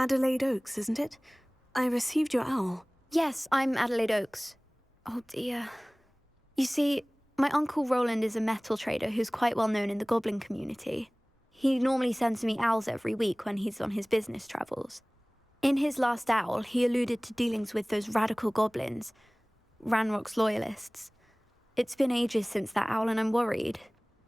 Adelaide Oaks, isn't it? I received your owl. Yes, I'm Adelaide Oaks. Oh dear. You see, my Uncle Roland is a metal trader who's quite well known in the goblin community. He normally sends me owls every week when he's on his business travels. In his last owl, he alluded to dealings with those radical goblins, Ranrock's loyalists. It's been ages since that owl and I'm worried.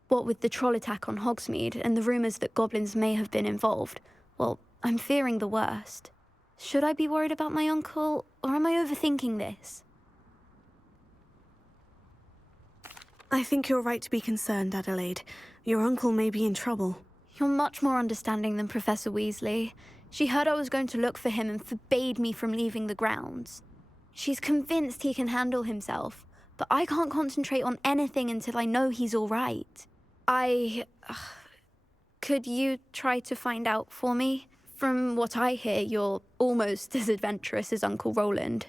What with the troll attack on Hogsmeade and the rumours that goblins may have been involved, well, I'm fearing the worst. Should I be worried about my uncle, or am I overthinking this? I think you're right to be concerned, Adelaide. Your uncle may be in trouble. You're much more understanding than Professor Weasley. She heard I was going to look for him and forbade me from leaving the grounds. She's convinced he can handle himself, but I can't concentrate on anything until I know he's all right. Could you try to find out for me? From what I hear, you're almost as adventurous as Uncle Roland.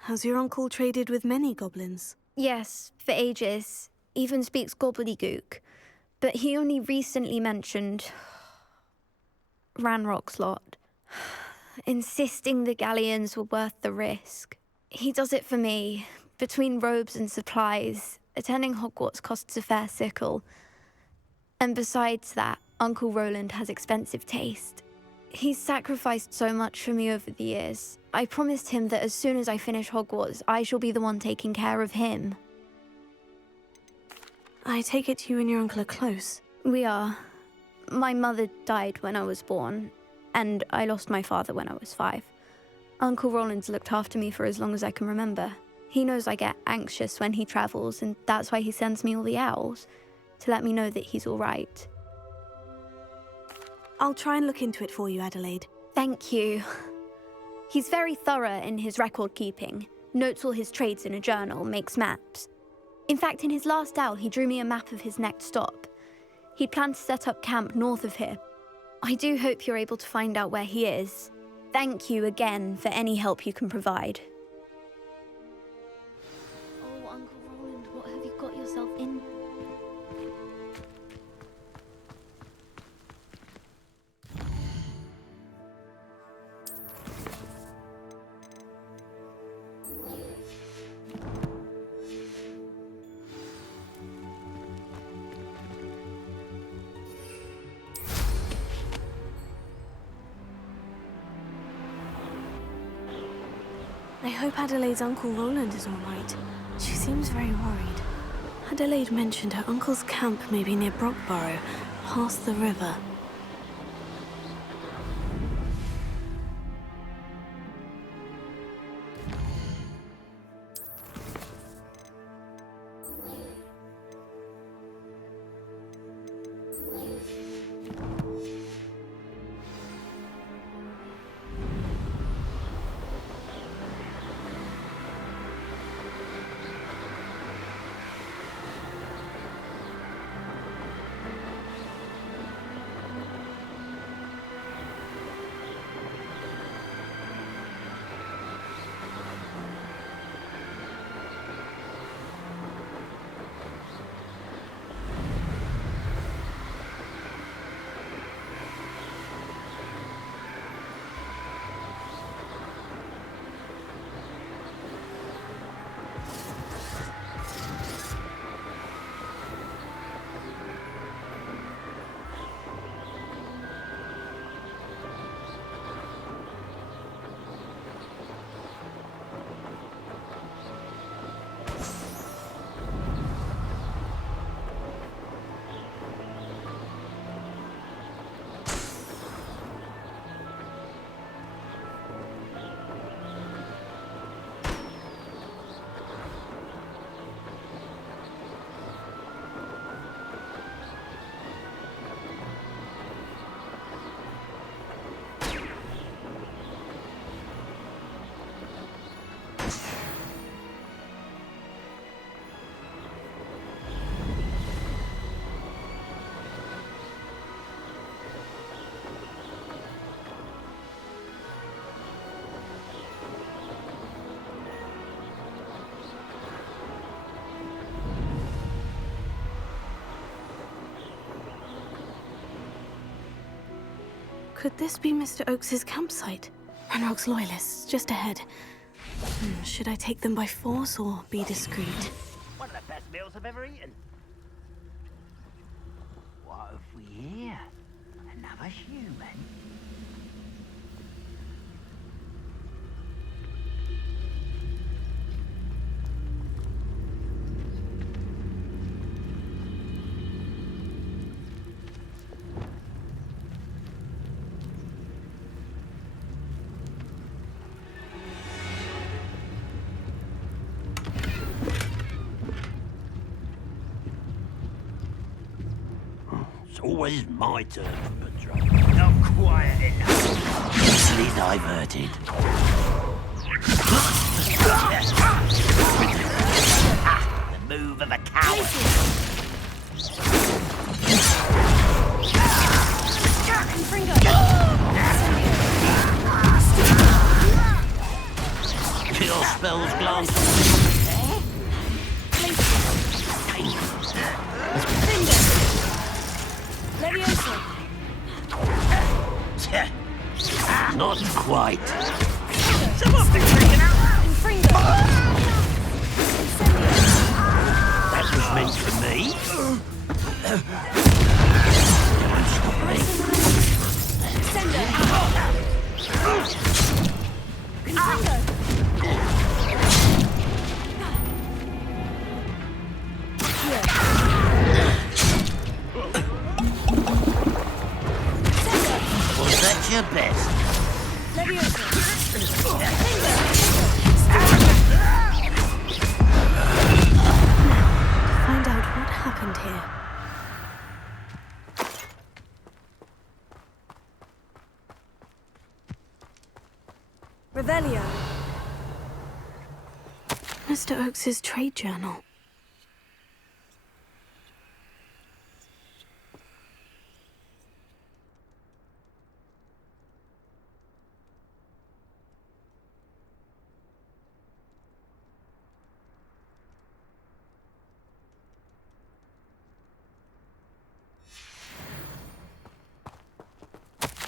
Has your uncle traded with many goblins? Yes, for ages. Even speaks gobbledygook. But he only recently mentioned Ranrock's lot, insisting the galleons were worth the risk. He does it for me. Between robes and supplies, attending Hogwarts costs a fair sickle. And besides that, Uncle Roland has expensive taste. He's sacrificed so much for me over the years. I promised him that as soon as I finish Hogwarts, I shall be the one taking care of him. I take it you and your uncle are close. We are. My mother died when I was born, and I lost my father when I was 5. Uncle Roland's looked after me for as long as I can remember. He knows I get anxious when he travels, and that's why he sends me all the owls, to let me know that he's all right. I'll try and look into it for you, Adelaide. Thank you. He's very thorough in his record keeping, notes all his trades in a journal, makes maps. In fact, in his last owl, he drew me a map of his next stop. He'd planned to set up camp north of here. I do hope you're able to find out where he is. Thank you again for any help you can provide. Oh, Uncle Roland, what have you got yourself in? I hope Adelaide's Uncle Roland is all right. She seems very worried. Adelaide mentioned her uncle's camp may be near Brockborough, past the river. Could this be Mr. Oakes's campsite? Ranrock's loyalists, just ahead. Should I take them by force or be discreet? One of the best meals I've ever eaten. What have we here? Another human? It's always my turn for patrol. Not quiet enough. Easily diverted. The move of a coward. Kill spells glance. Not quite. Someone's been taken out. That was meant for me. Was that your best? Find out what happened here. Revelio. Mr. Oakes's trade journal.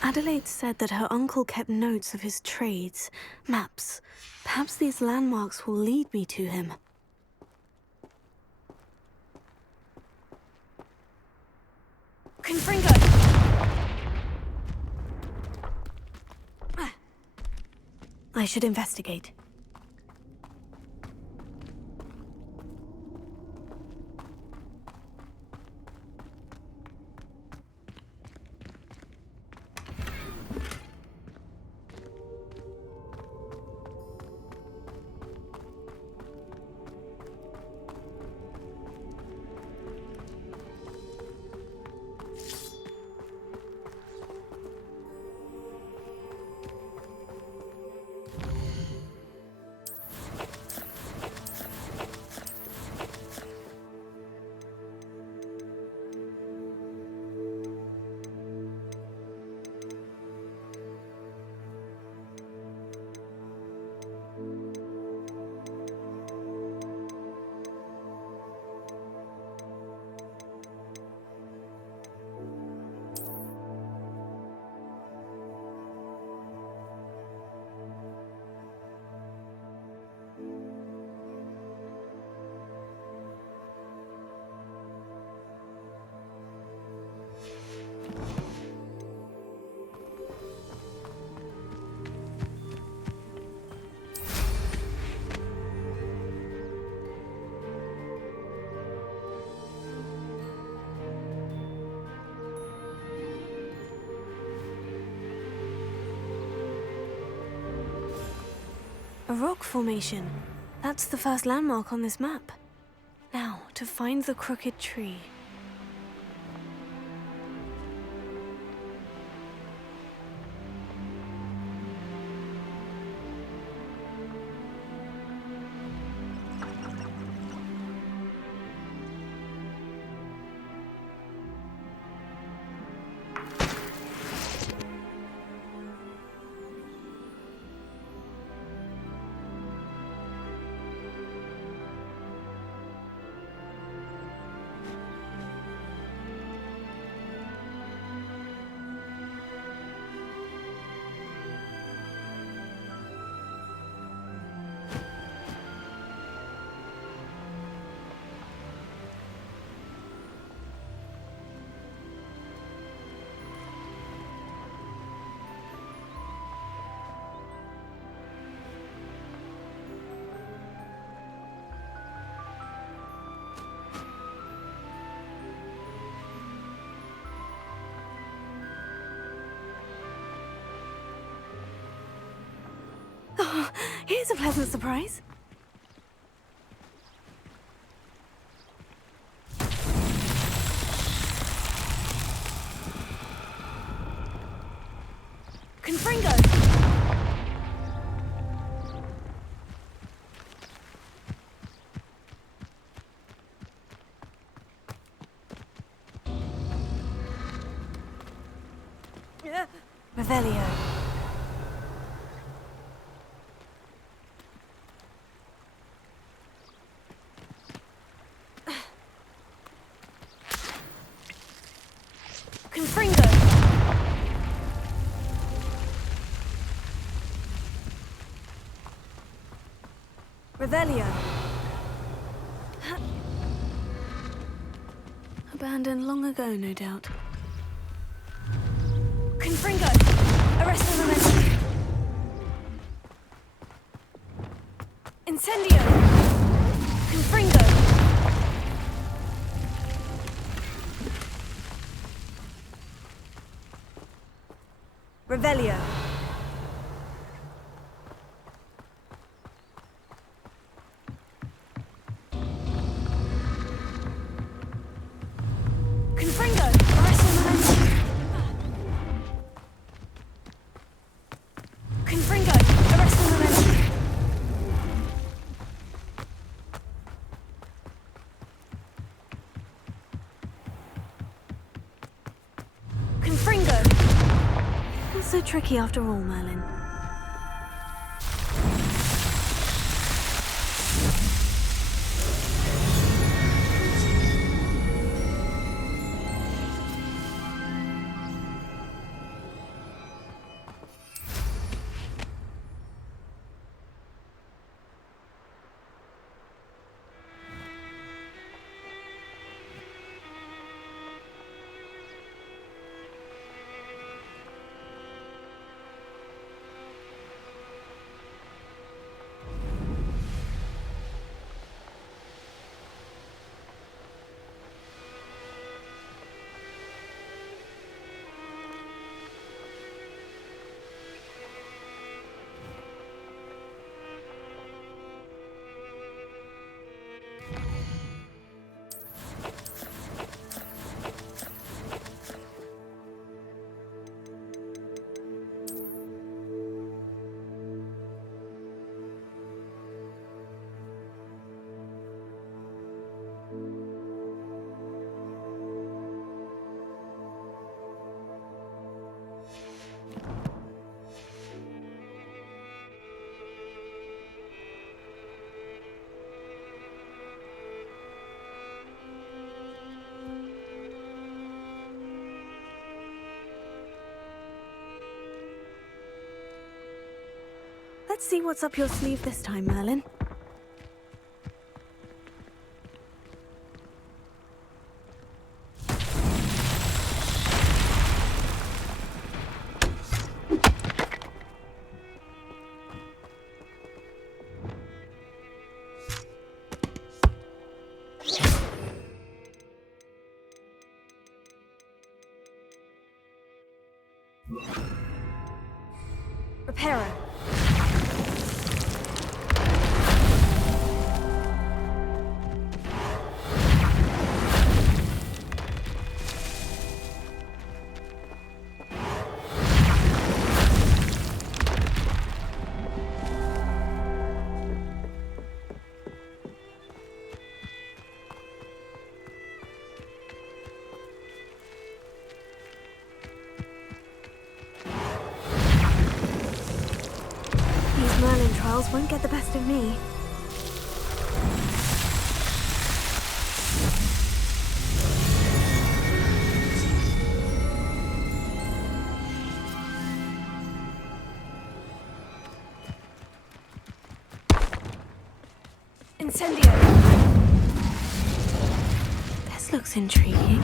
Adelaide said that her uncle kept notes of his trades, maps. Perhaps these landmarks will lead me to him. Confringo! I should investigate. A rock formation. That's the first landmark on this map. Now, to find the crooked tree. Oh, here's a pleasant surprise. Confringo! Revelio. Confringo. Revelio. Abandoned long ago, no doubt. Confringo! Arrest the momentum! Incendio! Confringo! Revelio. Confringo! Arrest the momentum! Confringo! Arrest the momentum! Confringo! Not so tricky after all, Merlin. Let's see what's up your sleeve this time, Merlin. Reparo. Merlin trials won't get the best of me. Incendio! This looks intriguing.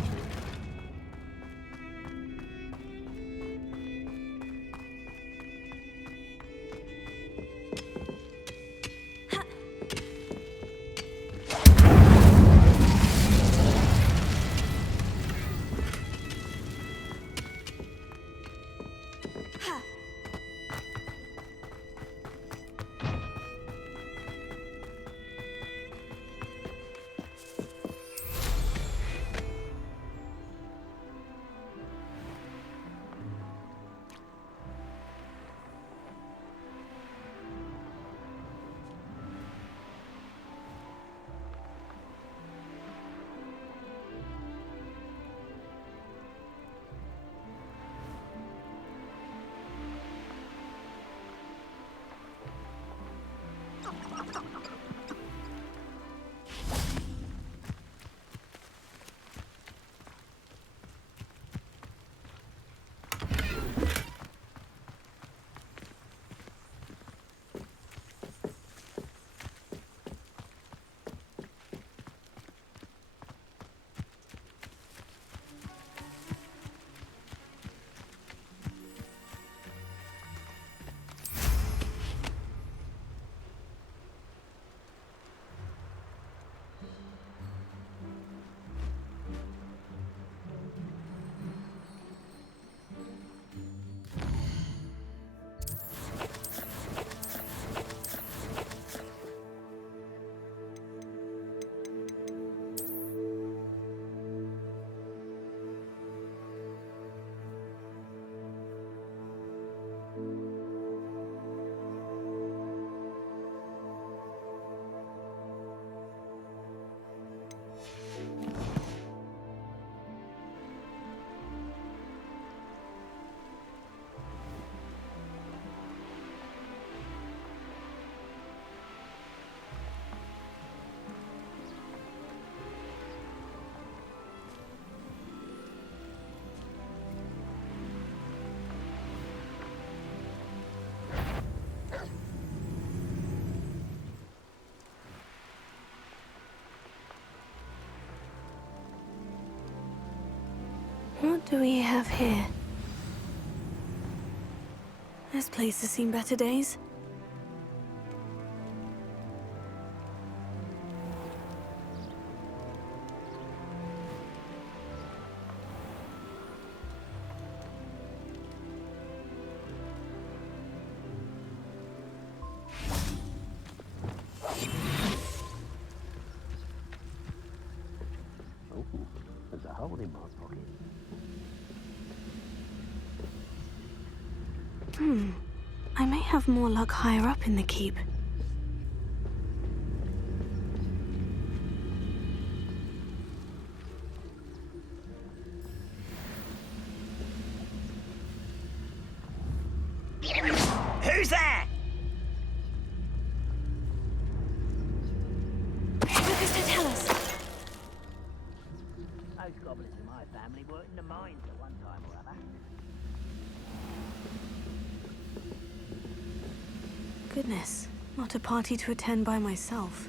What do we have here? This place has seen better days. There's a hole in my pocket. I may have more luck higher up in the keep. Who's there? What does it tell us? Those goblins in my family were in the mines at one time or other. Goodness, not a party to attend by myself.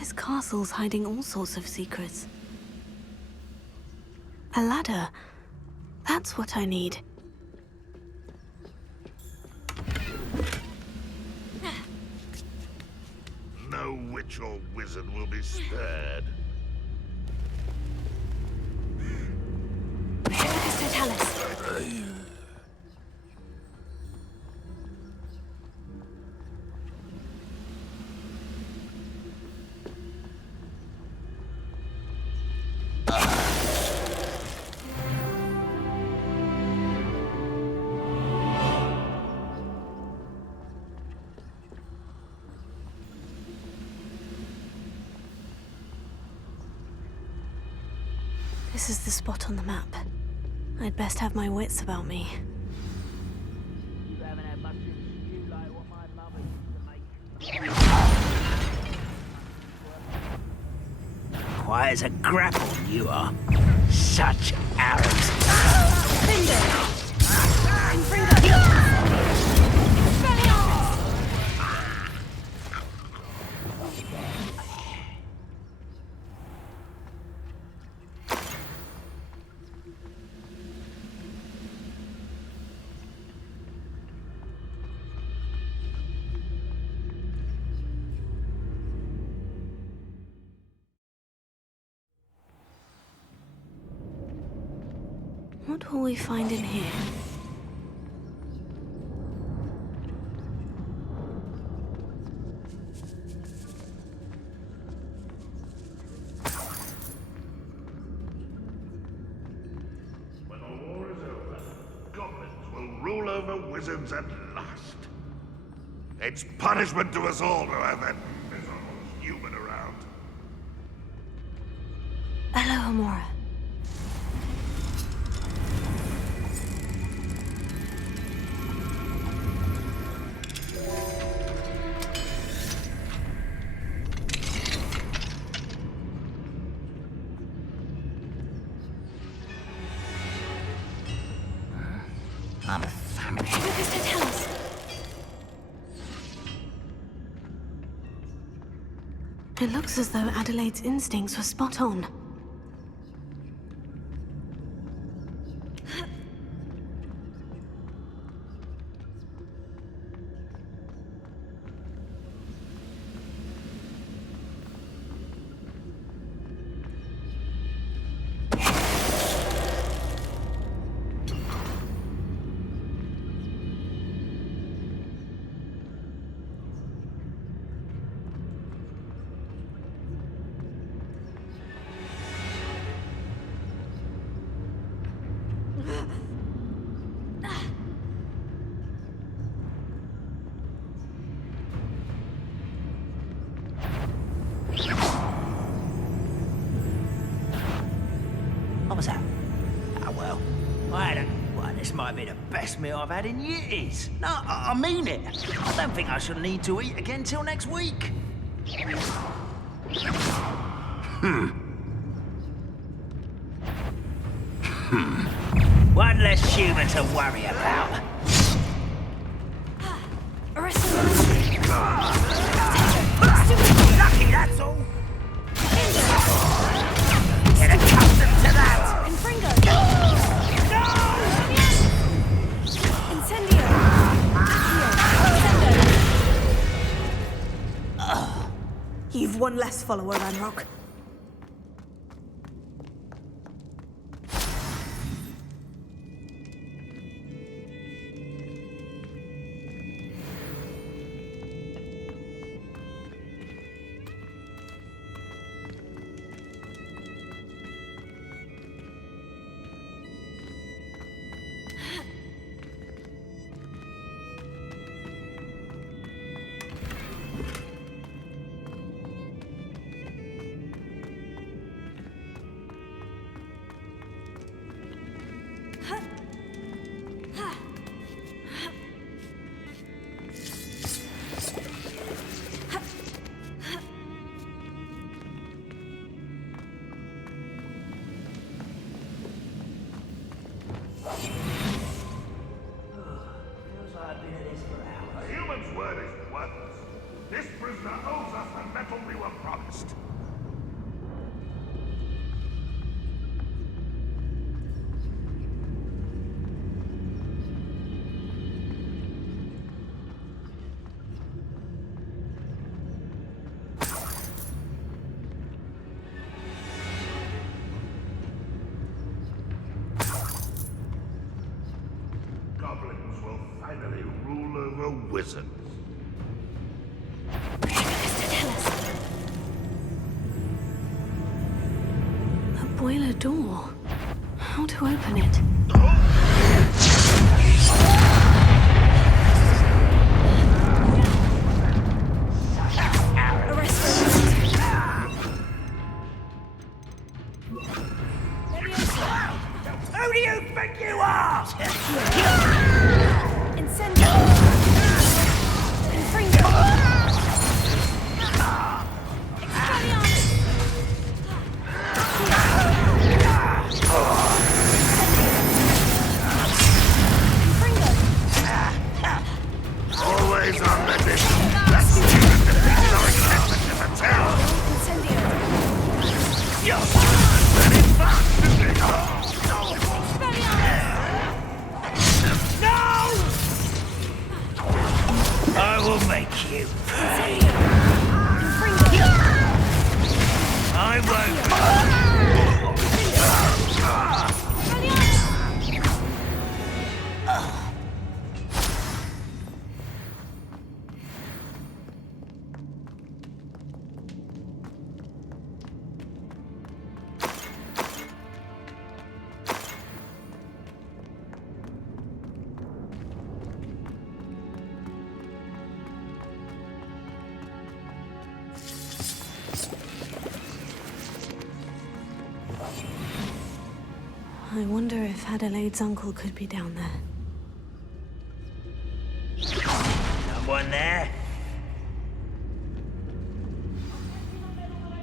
This castle's hiding all sorts of secrets. A ladder. That's what I need. No witch or wizard will be spared. What does it tell us? This is the spot on the map. I'd best have my wits about me. You haven't had much of a stew like what my mother used to make. Quiet as a grapple, you are. Such arrows. What will we find in here? When the war is over, goblins will rule over wizards at last. It's punishment to us all to have that miserable human around. Hello, Amora. I'm a family. What does it tell us? It looks as though Adelaide's instincts were spot on. might be the best meal I've had in years. No, I mean it. I don't think I shall need to eat again till next week. One less human to worry about. Lucky, that's all. Get accustomed to that. You've one less follower, Ranrock. Goblins will finally rule over wizards. A boiler door. How to open it? Who do you think you are? Incendio! Infringo! Always on the mission. That's the executive hotel. Very fast, isn't it? I will make you pay. I won't. I wonder if Adelaide's uncle could be down there. Someone there?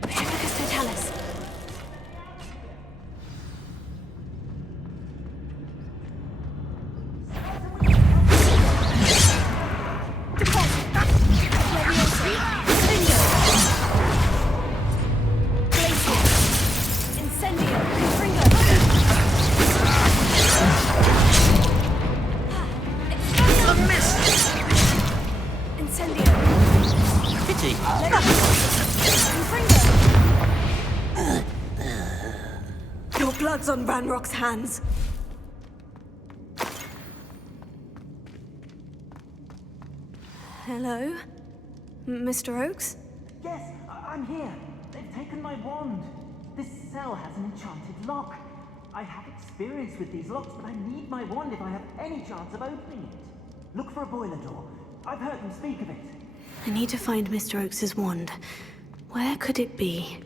Totalis. Your blood's on Ranrock's hands. Hello? Mr. Oakes? Yes, I'm here. They've taken my wand. This cell has an enchanted lock. I have experience with these locks, but I need my wand if I have any chance of opening it. Look for a boiler door. I've heard them speak of it. I need to find Mr. Oakes' wand. Where could it be?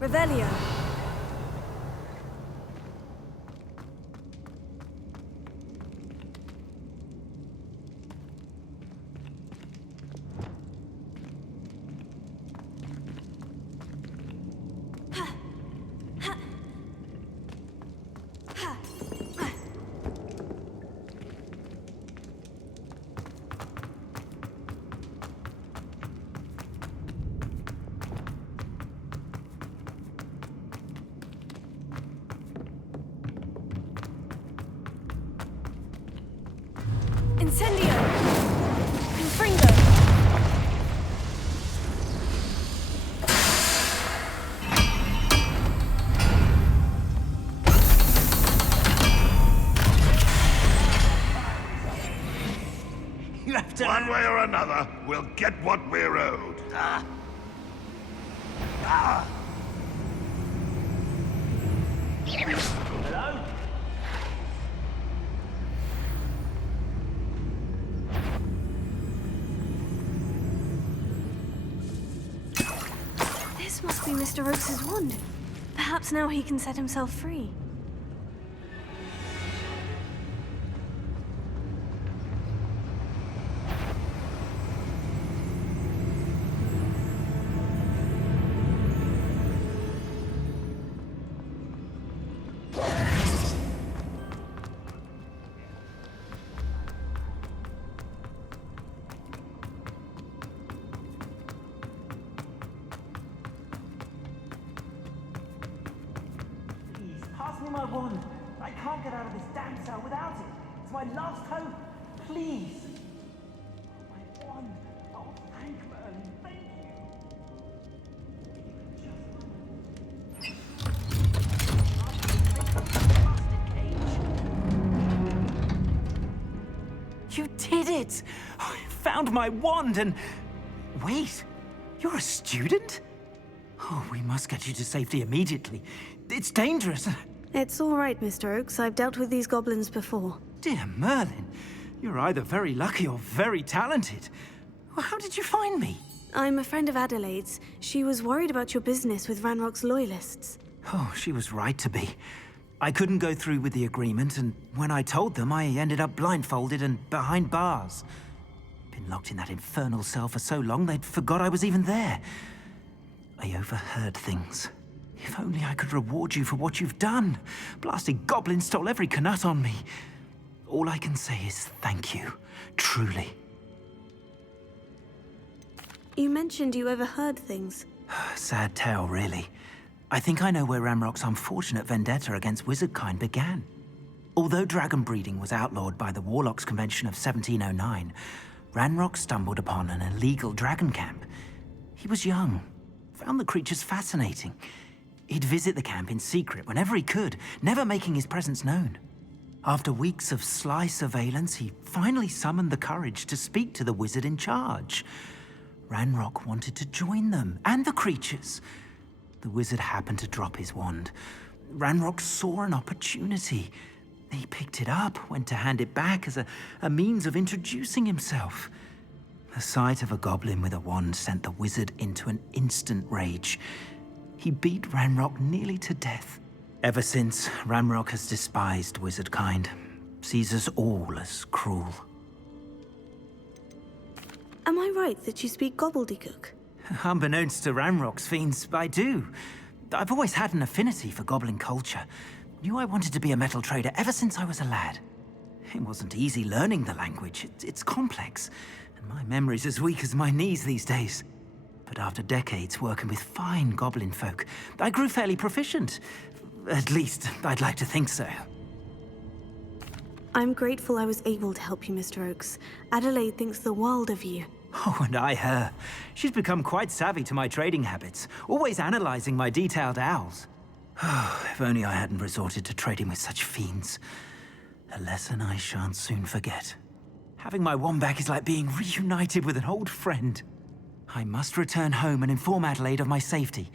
Revelio. Incendio! Confringo! You have to... One way or another, we'll get what we're owed. Hello? This must be Mr. Oakes's wand. Perhaps now he can set himself free. Pass me my wand. I can't get out of this damn cell without it. It's my last hope. Please. My wand. Oh, thank Merlin. Thank You did it! I found my wand and... Wait, you're a student? Oh, we must get you to safety immediately. It's dangerous. It's all right, Mr. Oakes. I've dealt with these goblins before. Dear Merlin, you're either very lucky or very talented. Well, how did you find me? I'm a friend of Adelaide's. She was worried about your business with Ranrock's loyalists. Oh, she was right to be. I couldn't go through with the agreement, and when I told them, I ended up blindfolded and behind bars. Been locked in that infernal cell for so long, they'd forgot I was even there. I overheard things. If only I could reward you for what you've done. Blasted goblin stole every Knut on me. All I can say is thank you, truly. You mentioned you overheard things. Sad tale, really. I think I know where Ranrock's unfortunate vendetta against wizardkind began. Although dragon breeding was outlawed by the Warlocks Convention of 1709, Ranrock stumbled upon an illegal dragon camp. He was young, found the creatures fascinating. He'd visit the camp in secret whenever he could, never making his presence known. After weeks of sly surveillance, he finally summoned the courage to speak to the wizard in charge. Ranrock wanted to join them, and the creatures. The wizard happened to drop his wand. Ranrock saw an opportunity. He picked it up, went to hand it back as a means of introducing himself. The sight of a goblin with a wand sent the wizard into an instant rage. He beat Ranrock nearly to death. Ever since, Ranrock has despised wizardkind, sees us all as cruel. Am I right that you speak gobbledygook? Unbeknownst to Ranrock's fiends, I do. I've always had an affinity for goblin culture. Knew I wanted to be a metal trader ever since I was a lad. It wasn't easy learning the language. It's complex, and my memory's as weak as my knees these days. But after decades working with fine goblin folk, I grew fairly proficient. At least, I'd like to think so. I'm grateful I was able to help you, Mr. Oakes. Adelaide thinks the world of you. Oh, and I her. She's become quite savvy to my trading habits, always analyzing my detailed owls. Oh, if only I hadn't resorted to trading with such fiends. A lesson I shan't soon forget. Having my wand back is like being reunited with an old friend. I must return home and inform Adelaide of my safety.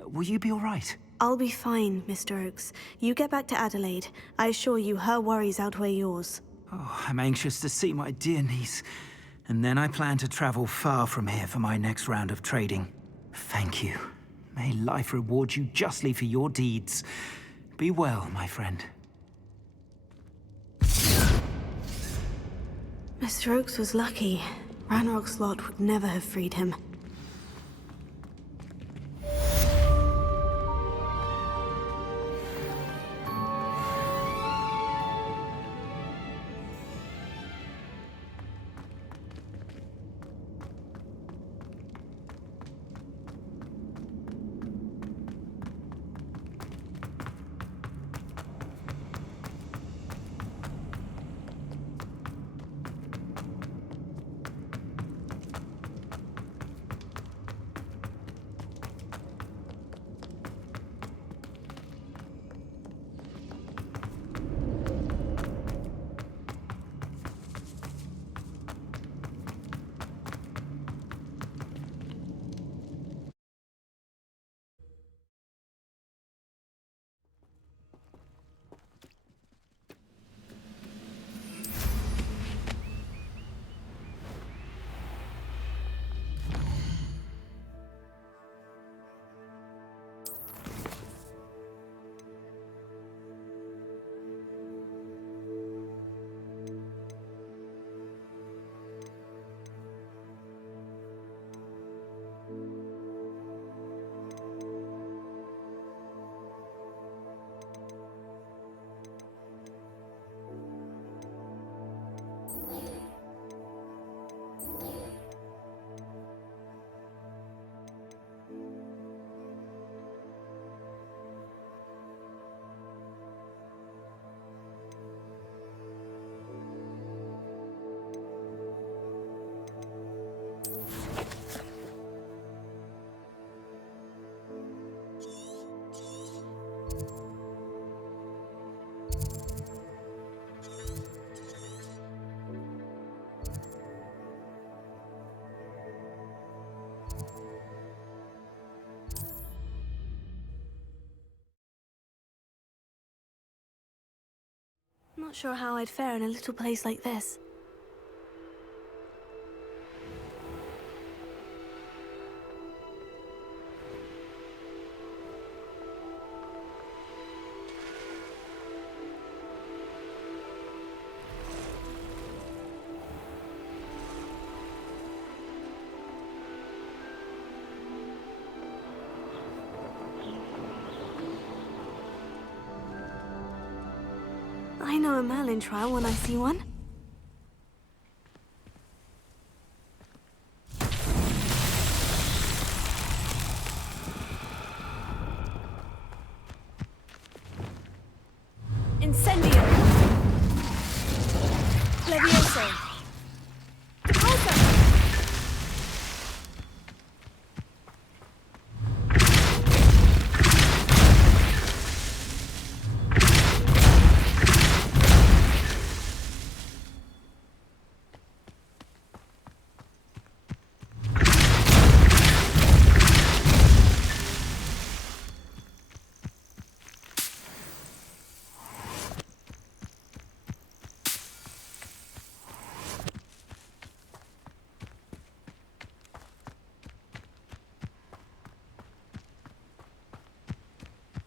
Will you be all right? I'll be fine, Mr. Oakes. You get back to Adelaide. I assure you her worries outweigh yours. Oh, I'm anxious to see my dear niece. And then I plan to travel far from here for my next round of trading. Thank you. May life reward you justly for your deeds. Be well, my friend. Mr. Oakes was lucky. Ranrock's lot would never have freed him. Not sure how I'd fare in a little place like this. I know a Merlin trial when I see one. Incendio! Levioso! Repulsor!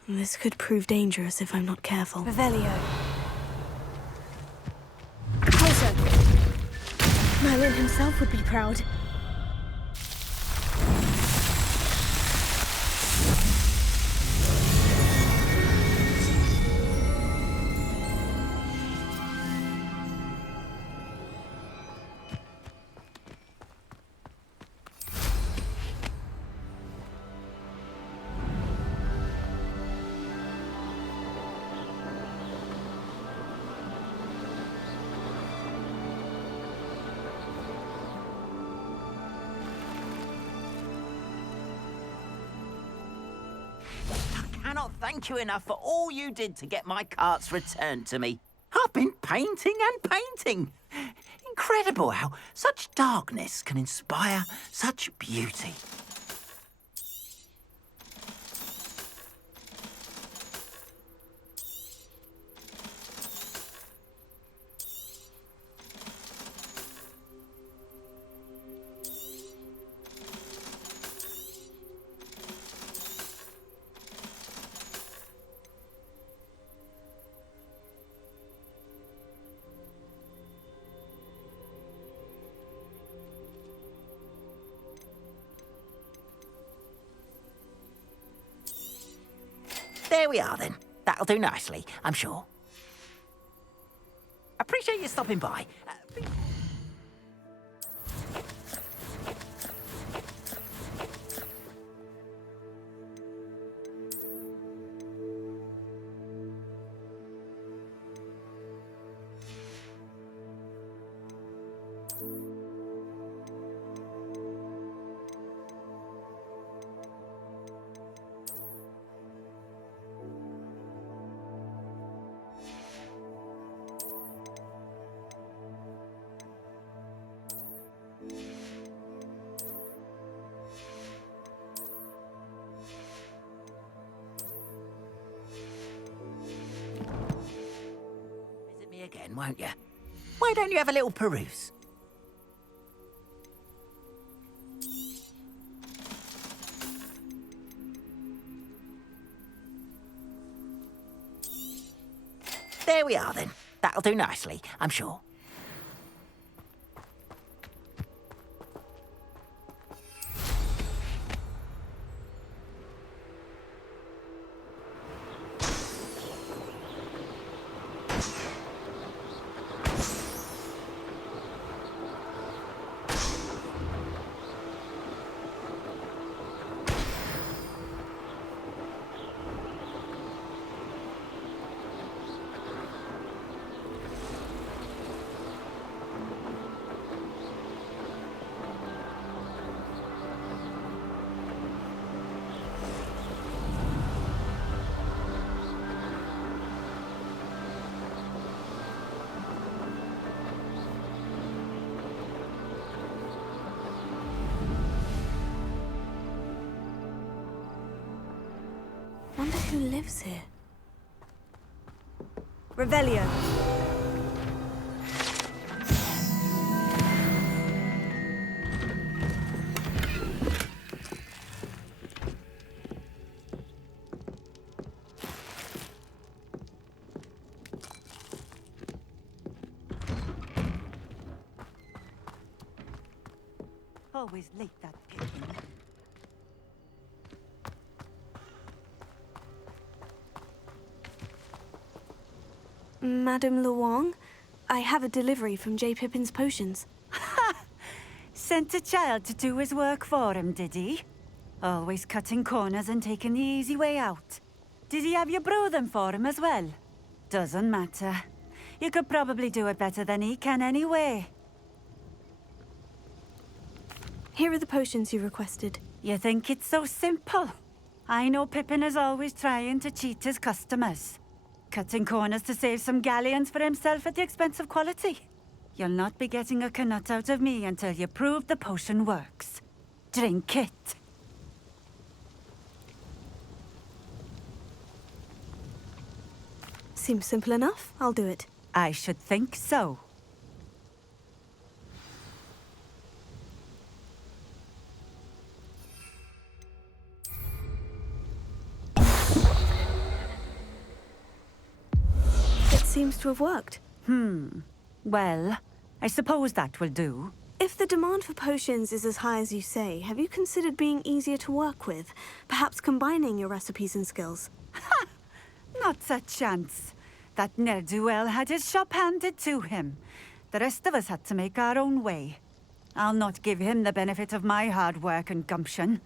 This could prove dangerous if I'm not careful. Revelio. Repulsor. Merlin himself would be proud. Thank you enough for all you did to get my carts returned to me. I've been painting and painting. Incredible how such darkness can inspire such beauty. There we are then. That'll do nicely, I'm sure. Appreciate you stopping by. Visit me again, won't you? Why don't you have a little peruse? There we are then. That'll do nicely, I'm sure. Wonder who lives here. Revelio. Always late, that Pippin. Madame Luong, I have a delivery from J. Pippin's Potions. Sent a child to do his work for him, did he? Always cutting corners and taking the easy way out. Did he have you brew them for him as well? Doesn't matter. You could probably do it better than he can anyway. Here are the potions you requested. You think it's so simple? I know Pippin is always trying to cheat his customers. Cutting corners to save some galleons for himself at the expense of quality. You'll not be getting a canut out of me until you prove the potion works. Drink it. Seems simple enough. I'll do it. I should think so. Seems to have worked. Well, I suppose that will do. If the demand for potions is as high as you say, have you considered being easier to work with? Perhaps combining your recipes and skills? Ha! Not a chance. That ne'er-do-well had his shop handed to him. The rest of us had to make our own way. I'll not give him the benefit of my hard work and gumption.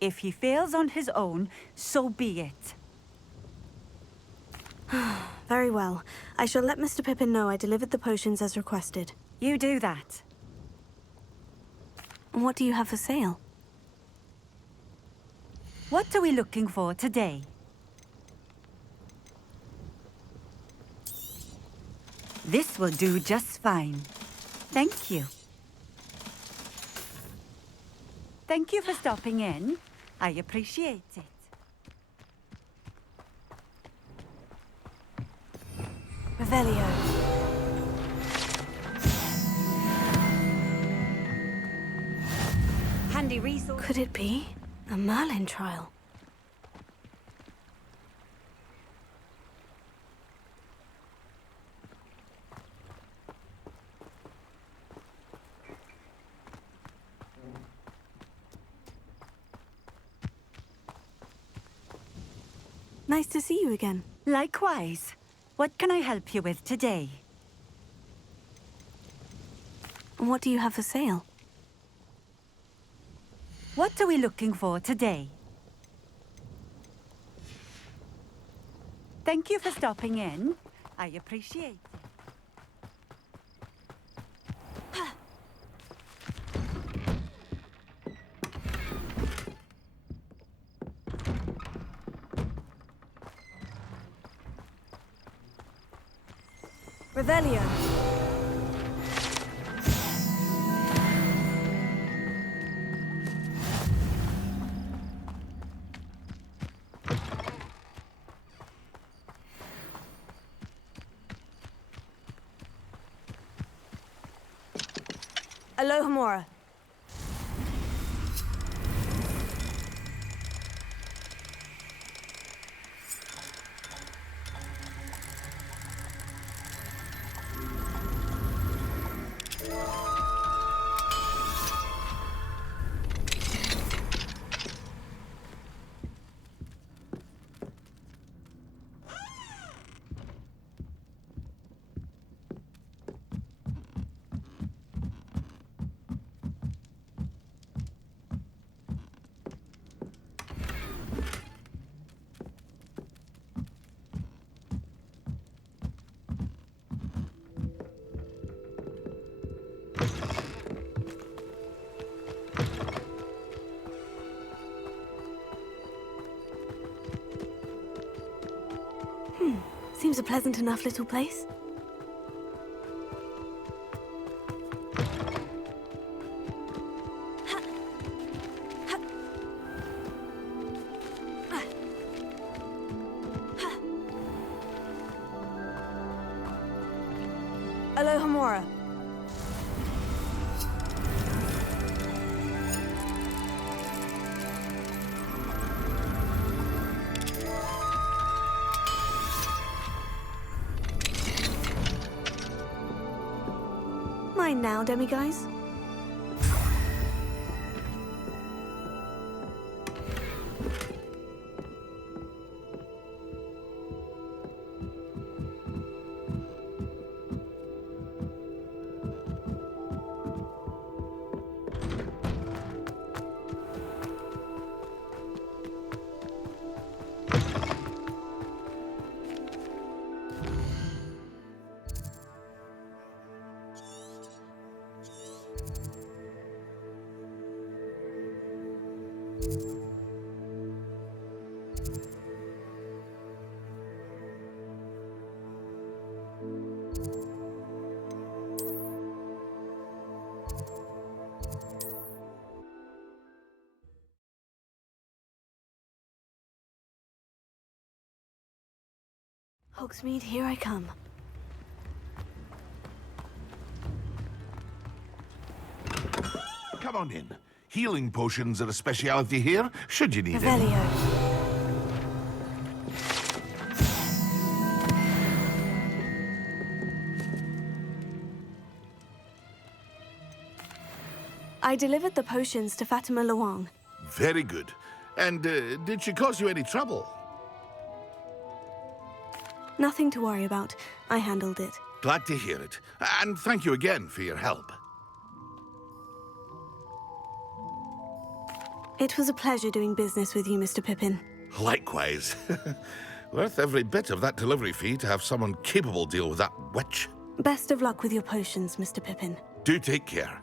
If he fails on his own, so be it. Very well. I shall let Mr. Pippin know I delivered the potions as requested. You do that. What do you have for sale? What are we looking for today? This will do just fine. Thank you. Thank you for stopping in. I appreciate it. Revelio. Handy resource. Could it be a Merlin trial? Nice to see you again. Likewise. What can I help you with today? What do you have for sale? What are we looking for today? Thank you for stopping in. I appreciate it. Revelio. Alohomora. Seems a pleasant enough little place. Alohomora. Mine now, demiguise. Hogsmeade, here I come. Come on in. Healing potions are a speciality here, should you need Revelio. them. I delivered the potions to Fatima Luang. Very good. And did she cause you any trouble? Nothing to worry about. I handled it. Glad to hear it. And thank you again for your help. It was a pleasure doing business with you, Mr. Pippin. Likewise. Worth every bit of that delivery fee to have someone capable deal with that witch. Best of luck with your potions, Mr. Pippin. Do take care.